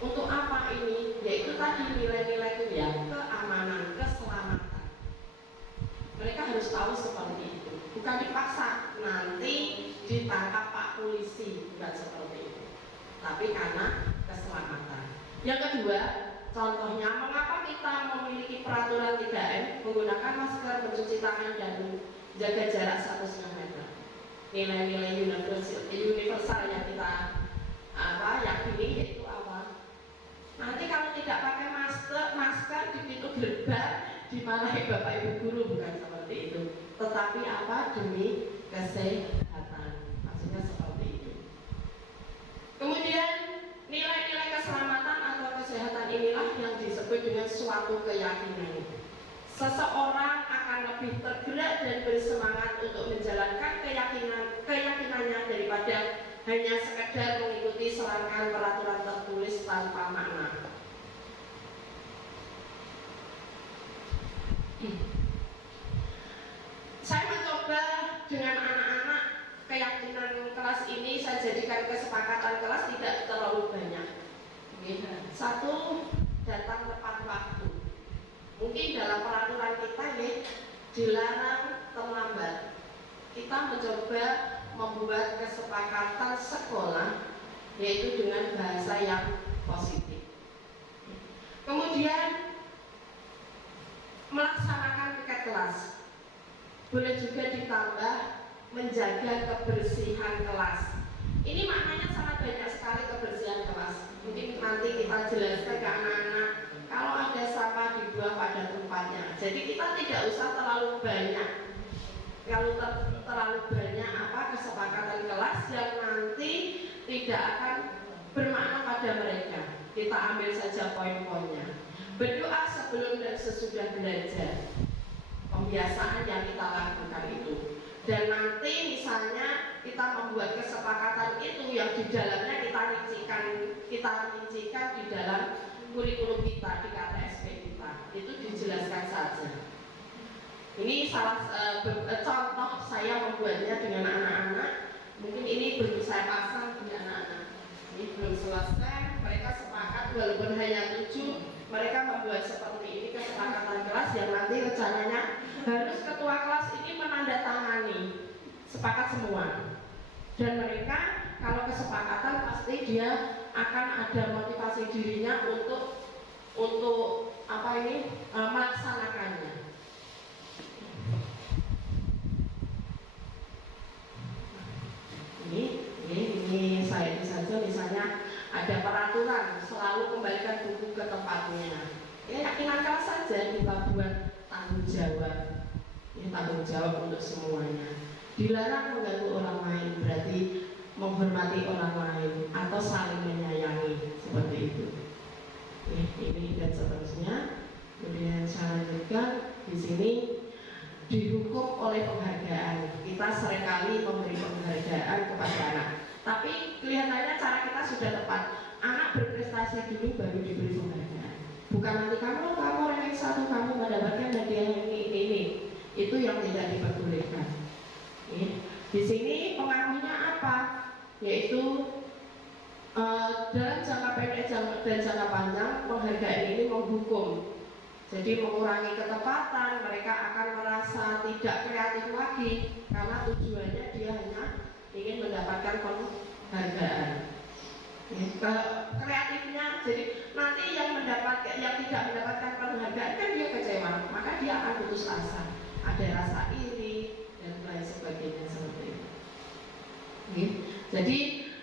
Untuk apa ini? Yaitu tadi nilai-nilai itu ya, keamanan, keselamatan. Mereka harus tahu seperti itu. Bukan dipaksa, nanti ditangkap Pak Polisi, bukan seperti itu. Tapi karena keselamatan. Yang kedua, contohnya, mengapa kita memiliki peraturan 3M, menggunakan masker, mencuci tangan, dan jaga jarak 1,5 meter. Nilai-nilai universal yang kita yakini yaitu apa? Nanti kalau tidak pakai masker di pintu gerbang dimarahi Bapak Ibu guru, bukan seperti itu. Tetapi apa? Demi kesehatan. Maksudnya seperti itu. Kemudian nilai-nilai keselamatan atau kesehatan inilah yang disebut dengan suatu keyakinan. Seseorang akan lebih tergerak dan bersemangat untuk menjalankan keyakinannya daripada hanya sekedar mengikuti serangkaian peraturan tertulis tanpa makna. Saya mencoba dengan anak-anak keyakinan kelas ini saya jadikan kesepakatan kelas tidak terlalu banyak. Satu, datang tepat waktu. Mungkin dalam peraturan kita ya dilarang terlambat. Kita mencoba membuat kesepakatan sekolah yaitu dengan bahasa yang positif. Kemudian melaksanakan piket kelas. Boleh juga ditambah menjaga kebersihan kelas. Ini maknanya sangat banyak sekali kebersihan kelas. Mungkin nanti kita jelaskan ke anak-anak kalau ada sampah dibuang pada tempatnya. Jadi kita tidak usah terlalu banyak. Kalau terlalu banyak kesepakatan kelas yang nanti tidak akan bermakna pada mereka. Kita ambil saja poin-poinnya. Berdoa sebelum dan sesudah belajar. Pembiasaan yang kita lakukan itu. Dan nanti misalnya kita membuat kesepakatan itu yang di dalamnya kita rincikan di dalam kurikulum kita di KTSP kita. Itu dijelaskan saja. Ini salah contoh saya membuatnya dengan anak-anak. Mungkin ini belum saya pasang di anak-anak. Ini belum selesai. Mereka sepakat walaupun hanya 7, mereka membuat seperti ini kesepakatan kelas yang nanti rencananya harus ketua kelas ini menandatangani. Sepakat semua. Dan mereka kalau kesepakatan pasti dia akan ada motivasi dirinya untuk melaksanakannya. Ini saya saja misalnya ada peraturan selalu kembalikan buku ke tempatnya. Yakinan kelas saja kita buat tanggung jawab. Tanggung jawab untuk semuanya. Dilarang mengganggu orang lain berarti menghormati orang lain atau saling menyayangi seperti itu. Ini dan seterusnya. Kemudian saya lanjutkan di sini dihukum oleh penghargaan. Kita seringkali memberi penghargaan kepada anak. Tapi kelihatannya cara kita sudah tepat. Anak berprestasi dulu baru diberi penghargaan. Bukan nanti kamu ranking 1 kamu mendapatkan hadiah ini. Itu yang tidak diperbolehkan. Di sini pengaruhnya apa? Yaitu dalam jangka pendek dan jangka panjang penghargaan ini menghukum. Jadi mengurangi ketepatan, mereka akan merasa tidak kreatif lagi karena tujuannya dia hanya ingin mendapatkan penghargaan. Kreatifnya, jadi nanti yang tidak mendapatkan penghargaan kan dia kecewa, maka dia akan putus asa, ada rasa iri dan lain sebagainya seperti itu. Jadi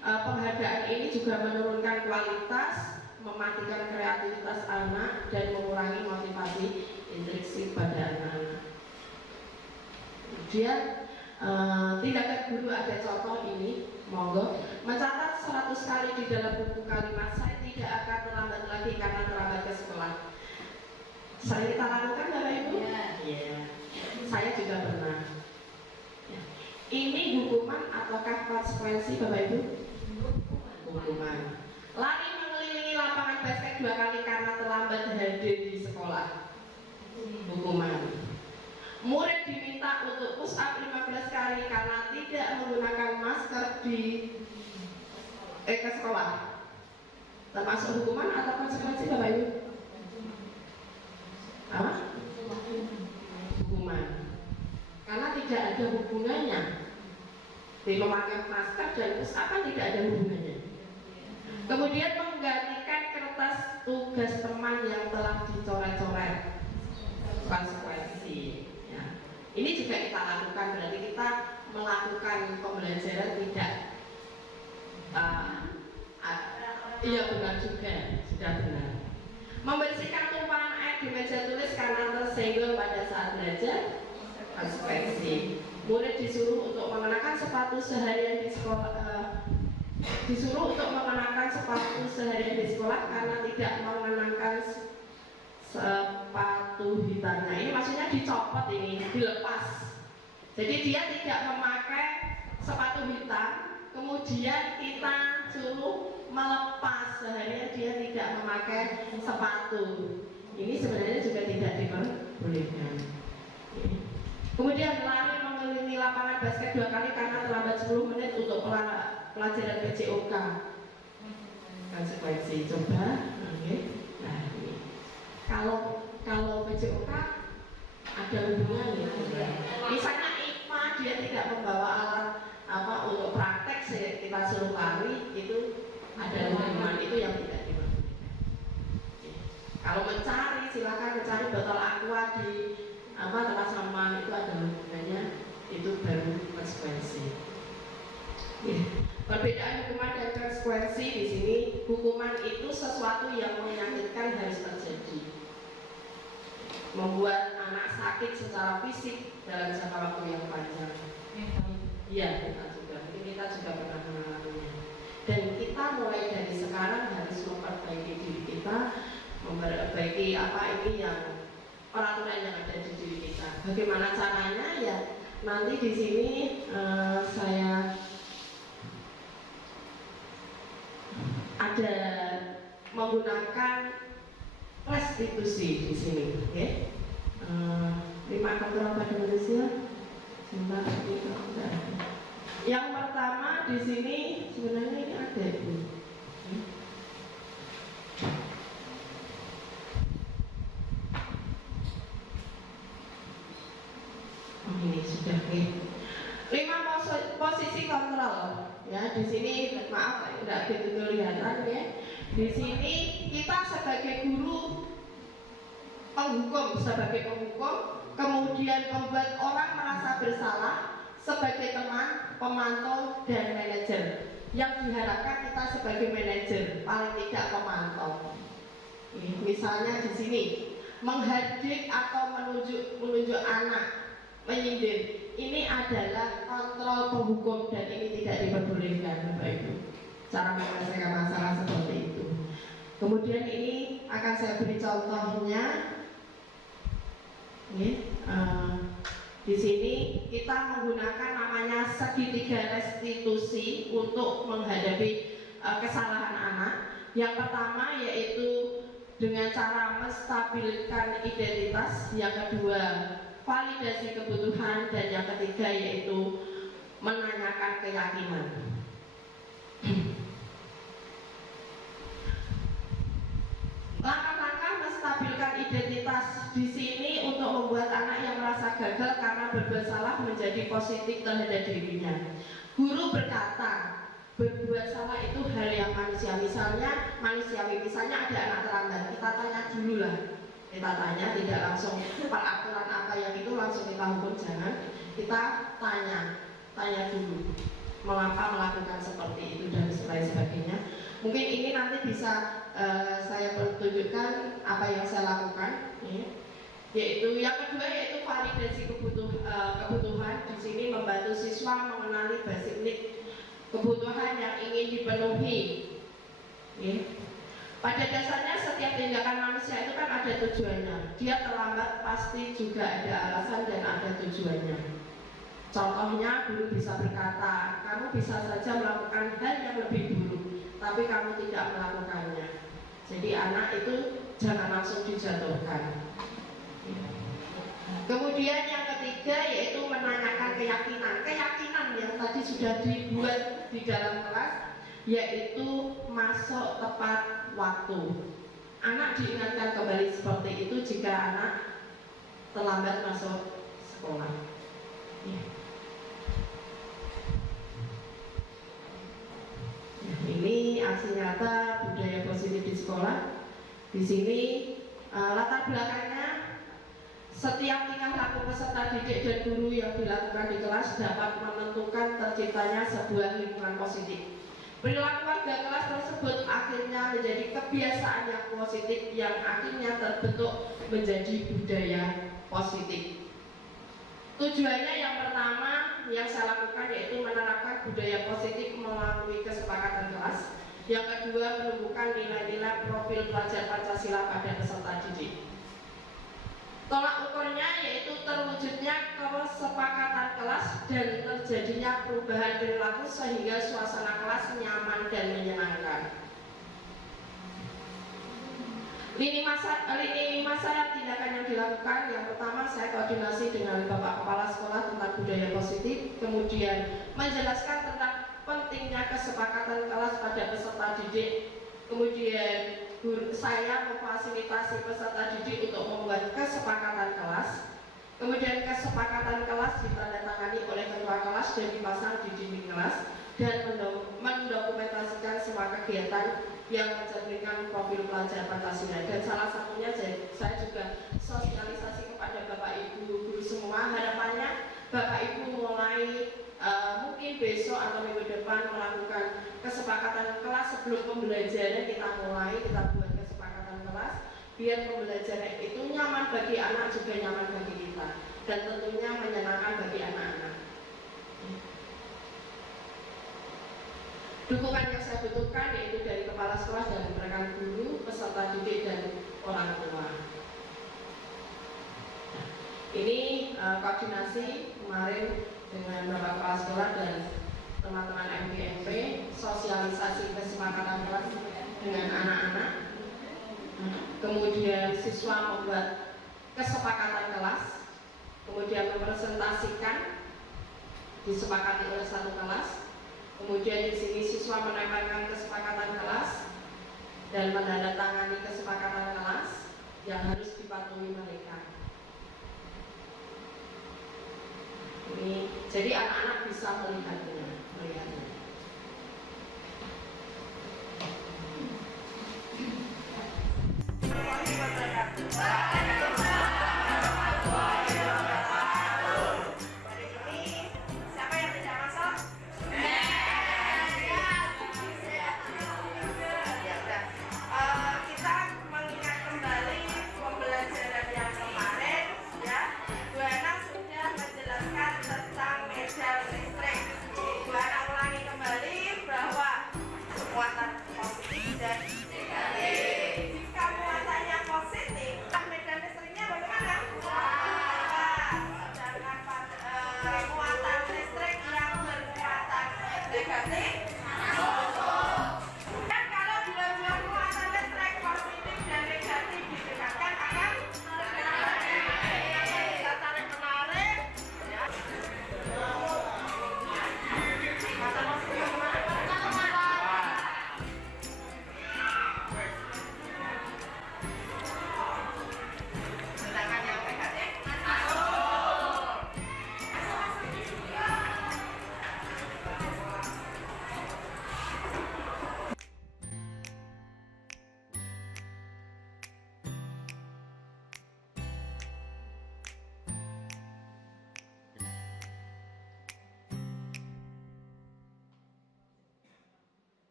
penghargaan ini juga menurunkan kualitas, mematikan kreativitas anak dan mengurangi motivasi intrinsik pada anak-anak. Kemudian tindakan guru ada contoh ini, monggo mencatat 100 kali di dalam buku kalimat saya tidak akan terlambat lagi karena terlambat ke sekolah. Sering kita lakukan Bapak Ibu? Iya. Saya juga pernah. Ya. Ini hukuman ataukah konsekuensi Bapak Ibu? Hukuman. Lari mengelilingi lapangan basket 2 kali karena terlambat hadir di sekolah. Hukuman. Murid diminta untuk push up 15 kali karena tidak menggunakan masker ke sekolah. Termasuk hukuman atau konsekuensi Bapak Ibu? Apa? Hukuman. Karena tidak ada hubungannya. Di memakai masker dan push up kan tidak ada hubungannya. Kemudian menggantikan kertas tugas teman yang telah dicoret-coret. Konsekuensi. Ini juga kita lakukan, berarti kita melakukan pembelajaran tidak iya benar juga, sudah benar. Membersihkan tumpahan air di meja tulis karena tersenggol pada saat belajar, konsekuensi. Murid disuruh untuk mengenakan sepatu seharian di sekolah, karena tidak mengenakan sepatu hitamnya. Ini maksudnya dicopot, ini dilepas. Jadi dia tidak memakai sepatu hitam, kemudian kita suruh melepas seharian dia tidak memakai sepatu. Ini sebenarnya juga tidak diperbolehkan. Kemudian lari mengelilingi lapangan basket 2 kali karena terlambat 10 menit untuk pelajaran PJOK konsekuensi. Coba, oke. Nah ini kalau PJOK ada hubungannya. Misalnya IPA dia tidak membawa alat untuk praktek, kita suruh lari, itu ada hubungan, itu yang tidak diperbolehkan. Kalau mencari, silakan mencari botol aqua di tempat sampah, itu ada hubungannya, itu baru konsekuensi. Perbedaan hukuman dan konsekuensi di sini, hukuman itu sesuatu yang menyakitkan harus terjadi, membuat anak sakit secara fisik dalam jangka waktu yang panjang. Iya, kita juga, mungkin kita juga pernah mengalaminya. Dan kita mulai dari sekarang harus memperbaiki diri kita, memperbaiki ini yang peraturan yang ada di diri kita. Bagaimana caranya? Ya nanti di sini saya ada menggunakan restitusi di sini, ya. 5 kontrol pada manusia. Yang pertama di sini sebenarnya ini ada Bu. Oh ini sudah nih. 5 posisi kontrol ya di sini, maaf tidak begitu kelihatan ya. Di sini kita sebagai guru, penghukum, kemudian membuat orang merasa bersalah sebagai teman, pemantau, dan manajer. Yang diharapkan kita sebagai manajer, paling tidak pemantau. Misalnya di sini menghadik atau menunjuk anak, menyindir, ini adalah kontrol penghukum dan ini tidak diperbolehkan, Bapak Ibu. Cara menyelesaikan masalah seperti itu. Kemudian ini akan saya beri contohnya. Di sini kita menggunakan namanya segitiga restitusi untuk menghadapi kesalahan anak. Yang pertama yaitu dengan cara menstabilkan identitas, yang kedua validasi kebutuhan, dan yang ketiga yaitu menanyakan keyakinan. Langkah-langkah menstabilkan identitas di sini untuk membuat anak yang merasa gagal karena berbuat salah menjadi positif terhadap dirinya. Guru berkata, berbuat salah itu hal yang manusiawi. Misalnya ada anak terlambat, kita tanya dulu lah. Kita tanya, tidak langsung peraturan apa yang itu langsung kita hukum, jangan. Kita tanya dulu mengapa melakukan seperti itu dan sebagainya. Mungkin ini nanti bisa saya tunjukkan apa yang saya lakukan, ya. Yaitu yang kedua yaitu validasi kebutuhan. Di sini membantu siswa mengenali basic need, kebutuhan yang ingin dipenuhi, ya. Pada dasarnya setiap tindakan manusia itu kan ada tujuannya. Dia terlambat pasti juga ada alasan dan ada tujuannya. Contohnya guru bisa berkata, kamu bisa saja melakukan hal yang lebih buruk, tapi kamu tidak melakukannya. Jadi anak itu jangan langsung dijatuhkan. Kemudian yang ketiga yaitu menanyakan keyakinan. Keyakinan yang tadi sudah dibuat di dalam kelas, yaitu masuk tepat waktu. Anak diingatkan kembali seperti itu jika anak terlambat masuk sekolah. Ini aksi nyata budaya positif di sekolah. Di sini latar belakangnya setiap tingkah laku peserta didik dan guru yang dilakukan di kelas dapat menentukan terciptanya sebuah lingkungan positif. Perilaku warga kelas tersebut akhirnya menjadi kebiasaan yang positif yang akhirnya terbentuk menjadi budaya positif. Tujuannya yang pertama yang saya lakukan yaitu menerapkan budaya positif melalui kesepakatan kelas. Yang kedua menumbuhkan nilai-nilai profil pelajar Pancasila pada peserta didik. Tolak ukurnya yaitu terwujudnya kesepakatan kelas dan terjadinya perubahan perilaku sehingga suasana kelas nyaman dan menyenangkan. Lini masa tindakan yang dilakukan, yang pertama saya koordinasi dengan Bapak Kepala Sekolah tentang budaya positif, kemudian menjelaskan tentang pentingnya kesepakatan kelas pada peserta didik. Kemudian saya memfasilitasi peserta didik untuk membuat kesepakatan kelas. Kemudian kesepakatan kelas ditandatangani oleh ketua kelas dan dipasang di dinding kelas dan mendokumentasikan semua kegiatan yang mencerminkan profil pelajar Pancasila. Dan salah satunya saya juga sosialisasi kepada Bapak Ibu guru semua. Harapannya Bapak Ibu mulai mungkin besok atau minggu depan melakukan kesepakatan kelas. Sebelum pembelajaran kita buat kesepakatan kelas biar pembelajaran itu nyaman bagi anak juga nyaman bagi kita dan tentunya menyenangkan bagi anak-anak. Dukungan yang saya butuhkan yaitu dari kepala sekolah dan rekan guru, peserta didik dan orang tua. Ini koordinasi kemarin dengan Bapak Kepala Sekolah dan teman-teman MPMP, sosialisasi kesepakatan kelas dengan anak-anak. Kemudian siswa membuat kesepakatan kelas, kemudian mempresentasikan, disepakati oleh satu kelas. Kemudian di sini siswa menempelkan kesepakatan kelas dan menandatangani kesepakatan kelas yang harus dipatuhi mereka. Ini jadi anak-anak bisa melihatnya.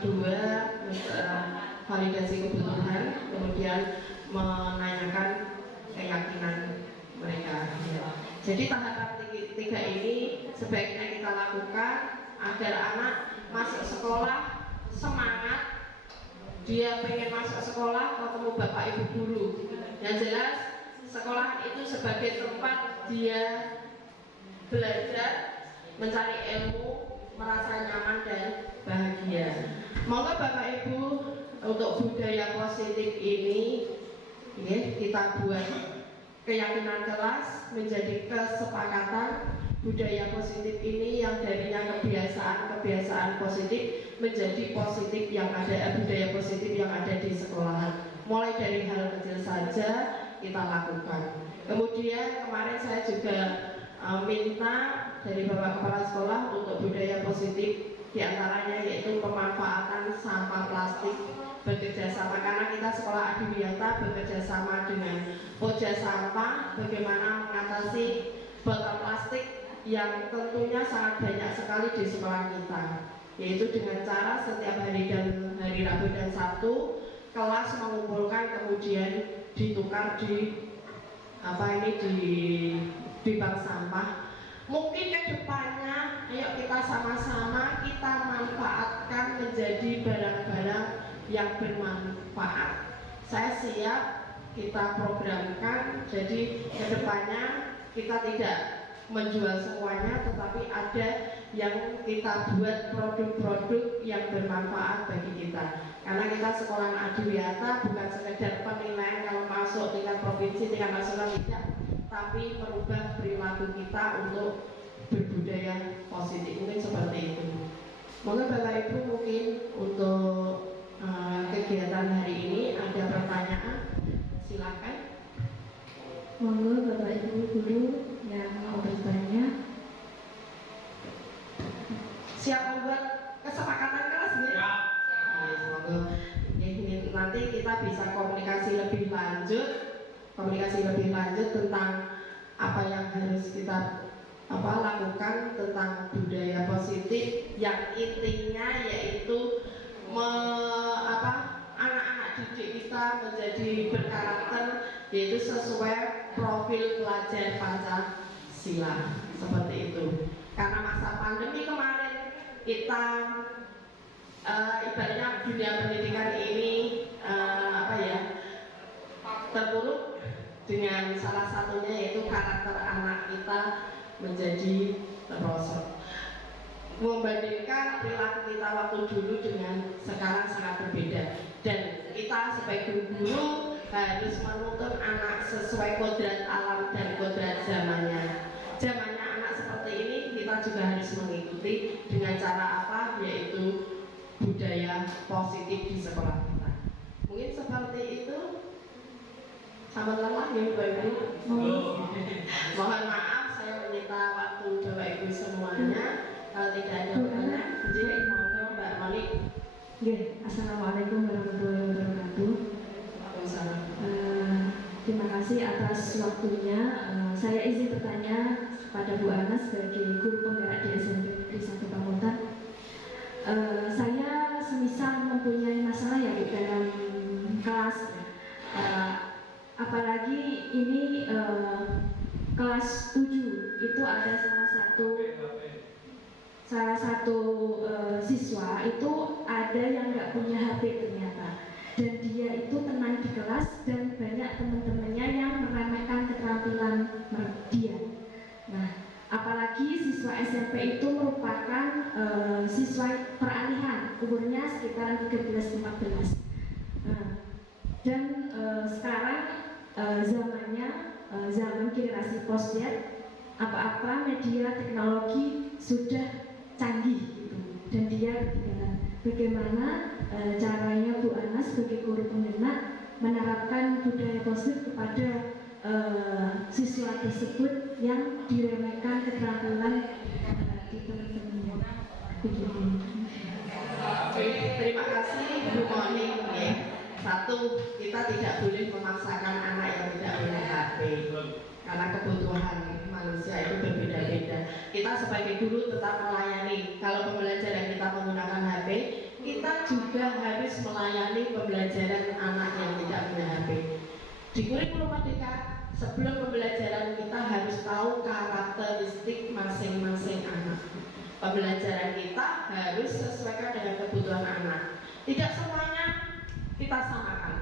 kedua validasi kebutuhan, kemudian menanyakan keyakinan mereka. Jadi tahapan tiga ini sebaiknya kita lakukan agar anak masuk sekolah semangat, dia pengen masuk sekolah ketemu bapak ibu guru. Yang jelas sekolah itu sebagai tempat dia belajar, mencari ilmu, merasa nyaman dan bahagia. Monggo bapak ibu untuk budaya positif ini kita buat keyakinan kelas menjadi kesepakatan. Budaya positif ini yang darinya kebiasaan positif menjadi positif yang ada, budaya positif yang ada di sekolahan. Mulai dari hal kecil saja kita lakukan. Kemudian kemarin saya juga minta dari Bapak Kepala Sekolah untuk budaya positif, diantaranya yaitu pemanfaatan sampah plastik bekerjasama, karena kita sekolah adiwiyata bekerjasama dengan Pojak Sampah bagaimana mengatasi botol plastik yang tentunya sangat banyak sekali di sekolah kita, yaitu dengan cara setiap hari Rabu dan Sabtu kelas mengumpulkan kemudian ditukar di di bank sampah. Mungkin ke depannya ayo kita sama-sama kita manfaatkan menjadi barang-barang yang bermanfaat. Saya siap kita programkan, jadi ke depannya kita tidak menjual semuanya, tetapi ada yang kita buat produk-produk yang bermanfaat bagi kita. Karena kita sekolah adiwiyata bukan sekedar penilaian kalau masuk tingkat provinsi, tingkat nasional, tidak, tapi merubah perilaku kita untuk berbudaya positif. Mungkin seperti itu. Mungkin Bapak Ibu mungkin untuk kegiatan hari ini ada pertanyaan, silakan. Monggo Bapak Ibu guru yang mau bertanya. Siap membuat kesepakatan kelas ya? Semoga nanti kita bisa komunikasi lebih lanjut tentang apa yang harus kita lakukan tentang budaya positif yang intinya yaitu anak-anak didik kita menjadi berkarakter, yaitu sesuai profil pelajar Pancasila, seperti itu. Karena masa pandemi kemarin kita ibaratnya dunia pendidikan ini terpuruk dengan salah satunya yaitu karakter anak kita menjadi terosot. Membandingkan perilaku kita waktu dulu dengan sekarang sangat berbeda, dan kita sebagai guru harus menuntun anak sesuai kodrat alam dan kodrat zamannya. Zamannya anak seperti ini kita juga harus mengikuti dengan cara apa, yaitu budaya positif di sekolah kita. Mungkin seperti itu. Sama lelah ya Bapak Ibu. Mohon maaf saya menyita waktu Bapak Ibu semuanya. Kalau tidak ada pertanyaan, jadi monggo Mbak Monik. Assalamualaikum warahmatullahi wabarakatuh. Waalaikumsalam. Terima kasih atas waktunya. Saya izin bertanya kepada Bu Ana sebagai guru penggerak di SMP Negeri 1 Pamutan. Saya semisal mempunyai masalah ya dalam kelas, apalagi ini kelas 7 itu ada salah satu siswa itu ada yang nggak punya HP ternyata, dan dia itu tenang di kelas dan banyak teman-temannya yang meremehkan keterampilan dia. Nah, apalagi siswa SMP itu merupakan siswa peralihan, umurnya sekitar 13-14. Dan sekarang zamannya zaman generasi postnet, apa-apa media teknologi sudah canggih gitu. Dan dia bagaimana caranya Bu Ana sebagai guru pembina menerapkan budaya positif kepada siswa tersebut yang diremehkan keterampilan di teman-temannya. Terima kasih Bu Monik ya. Satu, kita tidak boleh memaksakan anak yang tidak punya HP, karena kebutuhan manusia itu berbeda-beda. Kita sebagai guru tetap melayani. Kalau pembelajaran kita menggunakan HP, kita juga harus melayani pembelajaran anak yang tidak punya HP. Di kurikulum Merdeka, sebelum pembelajaran kita harus tahu karakteristik masing-masing anak. Pembelajaran kita harus sesuaikan dengan kebutuhan anak. Tidak semuanya kita samakan.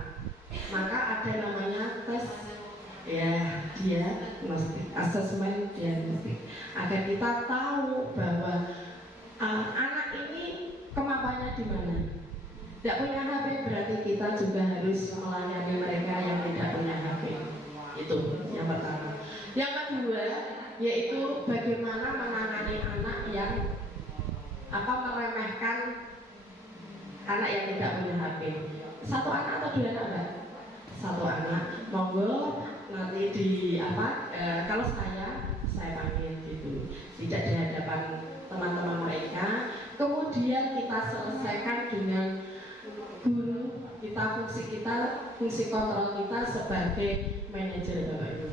Maka ada namanya tes diagnostik, asesmen diagnostik, agar kita tahu bahwa anak ini kemampuannya di mana. Tidak punya HP berarti kita juga harus melayani mereka yang tidak punya HP. Itu yang pertama. Yang kedua yaitu bagaimana menangani anak yang meremehkan anak yang tidak punya HP. Satu anak atau dua anak? Satu anak. Monggo nanti kalau saya panggil gitu, tidak di hadapan teman-teman mereka. Kemudian kita selesaikan dengan guru kita, fungsi kontrol kita sebagai manajer, Bapak Ibu.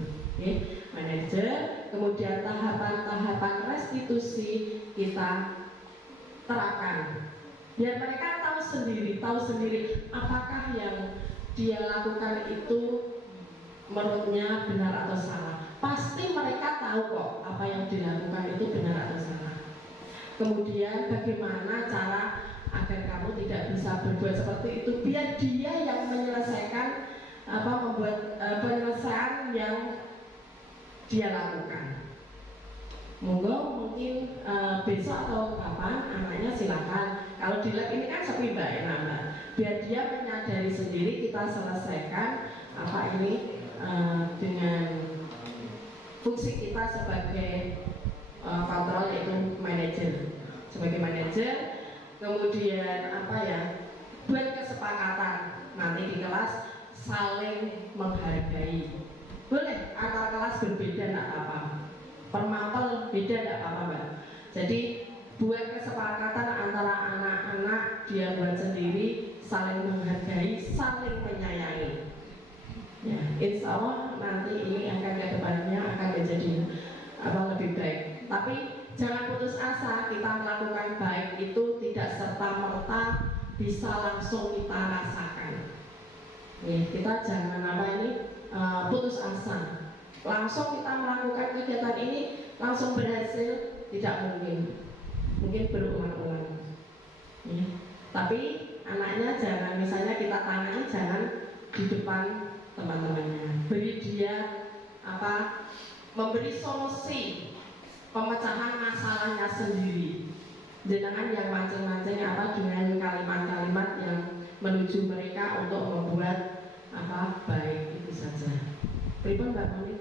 Manajer. Kemudian tahapan-tahapan restitusi kita terapkan. Biar mereka tahu sendiri apakah yang dia lakukan itu menurutnya benar atau salah. Pasti mereka tahu kok apa yang dilakukan itu benar atau salah. Kemudian bagaimana cara agar kamu tidak bisa berbuat seperti itu, biar dia yang menyelesaikan membuat penyelesaian yang dia lakukan. Mungkin besok atau kapan anaknya silakan. Kalau di lab ini kan sepi Mbak, enak. Biar dia menyadari sendiri, kita selesaikan dengan fungsi kita sebagai kontrol, yaitu manajer. Sebagai manajer, kemudian buat kesepakatan nanti di kelas saling menghargai. Boleh antar kelas berbeda, tidak apa-apa. Permapel beda, tidak apa-apa Mbak. Jadi buat kesepakatan antara anak-anak, dia buat sendiri, saling menghargai, saling menyayangi. Ya, insya Allah nanti ini akan ke depannya akan menjadi lebih baik. Tapi jangan putus asa, kita melakukan baik itu tidak serta-merta bisa langsung kita rasakan. Ya, kita jangan putus asa. Langsung kita melakukan kegiatan ini langsung berhasil, tidak mungkin. Mungkin berulang-ulang. Ya. Tapi anaknya jangan, misalnya kita tangani jangan di depan teman-temannya. Beri dia memberi solusi pemecahan masalahnya sendiri. Jangan yang mancing-mancing dengan kalimat-kalimat yang menuju mereka untuk membuat baik, itu saja. Pripun Mbak Moni?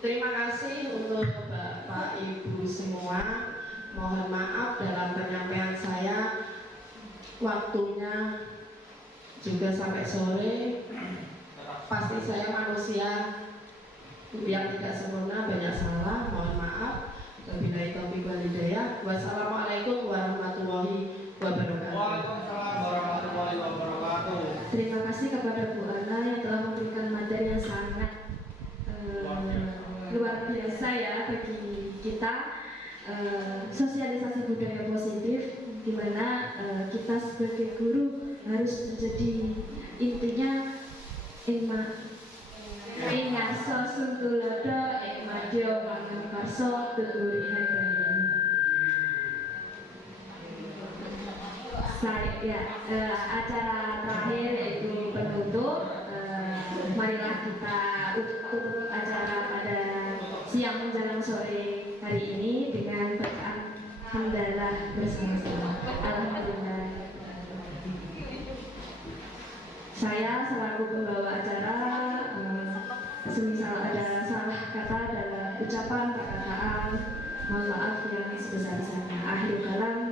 Terima kasih untuk Bapak Ibu semua. Mohon maaf dalam penyampaian saya, waktunya juga sampai sore. Pasti saya manusia yang tidak sempurna, banyak salah, mohon maaf. Wabillahi taufiq wal hidayah. Wassalamualaikum warahmatullahi wabarakatuh. Waalaikumsalam warahmatullahi wabarakatuh. Terima kasih kepada Bu Ana yang telah memberikan materi yang sangat luar biasa ya bagi kita, sosialisasi budaya positif, di mana kita sebagai guru harus menjadi intinya ingaso suntulodo ekmadyo mangarso tuturi hedani. Acara terakhir yaitu penutup. Marilah kita tutup acara pada siang menjelang sore hari ini dengan bacaan hamdalah bersama-sama. Alhamdulillah. Saya selaku pembawa acara, semisal ada salah kata dalam ucapan perkataan, mohon maaf yang sebesar-besarnya. Akhir kalam.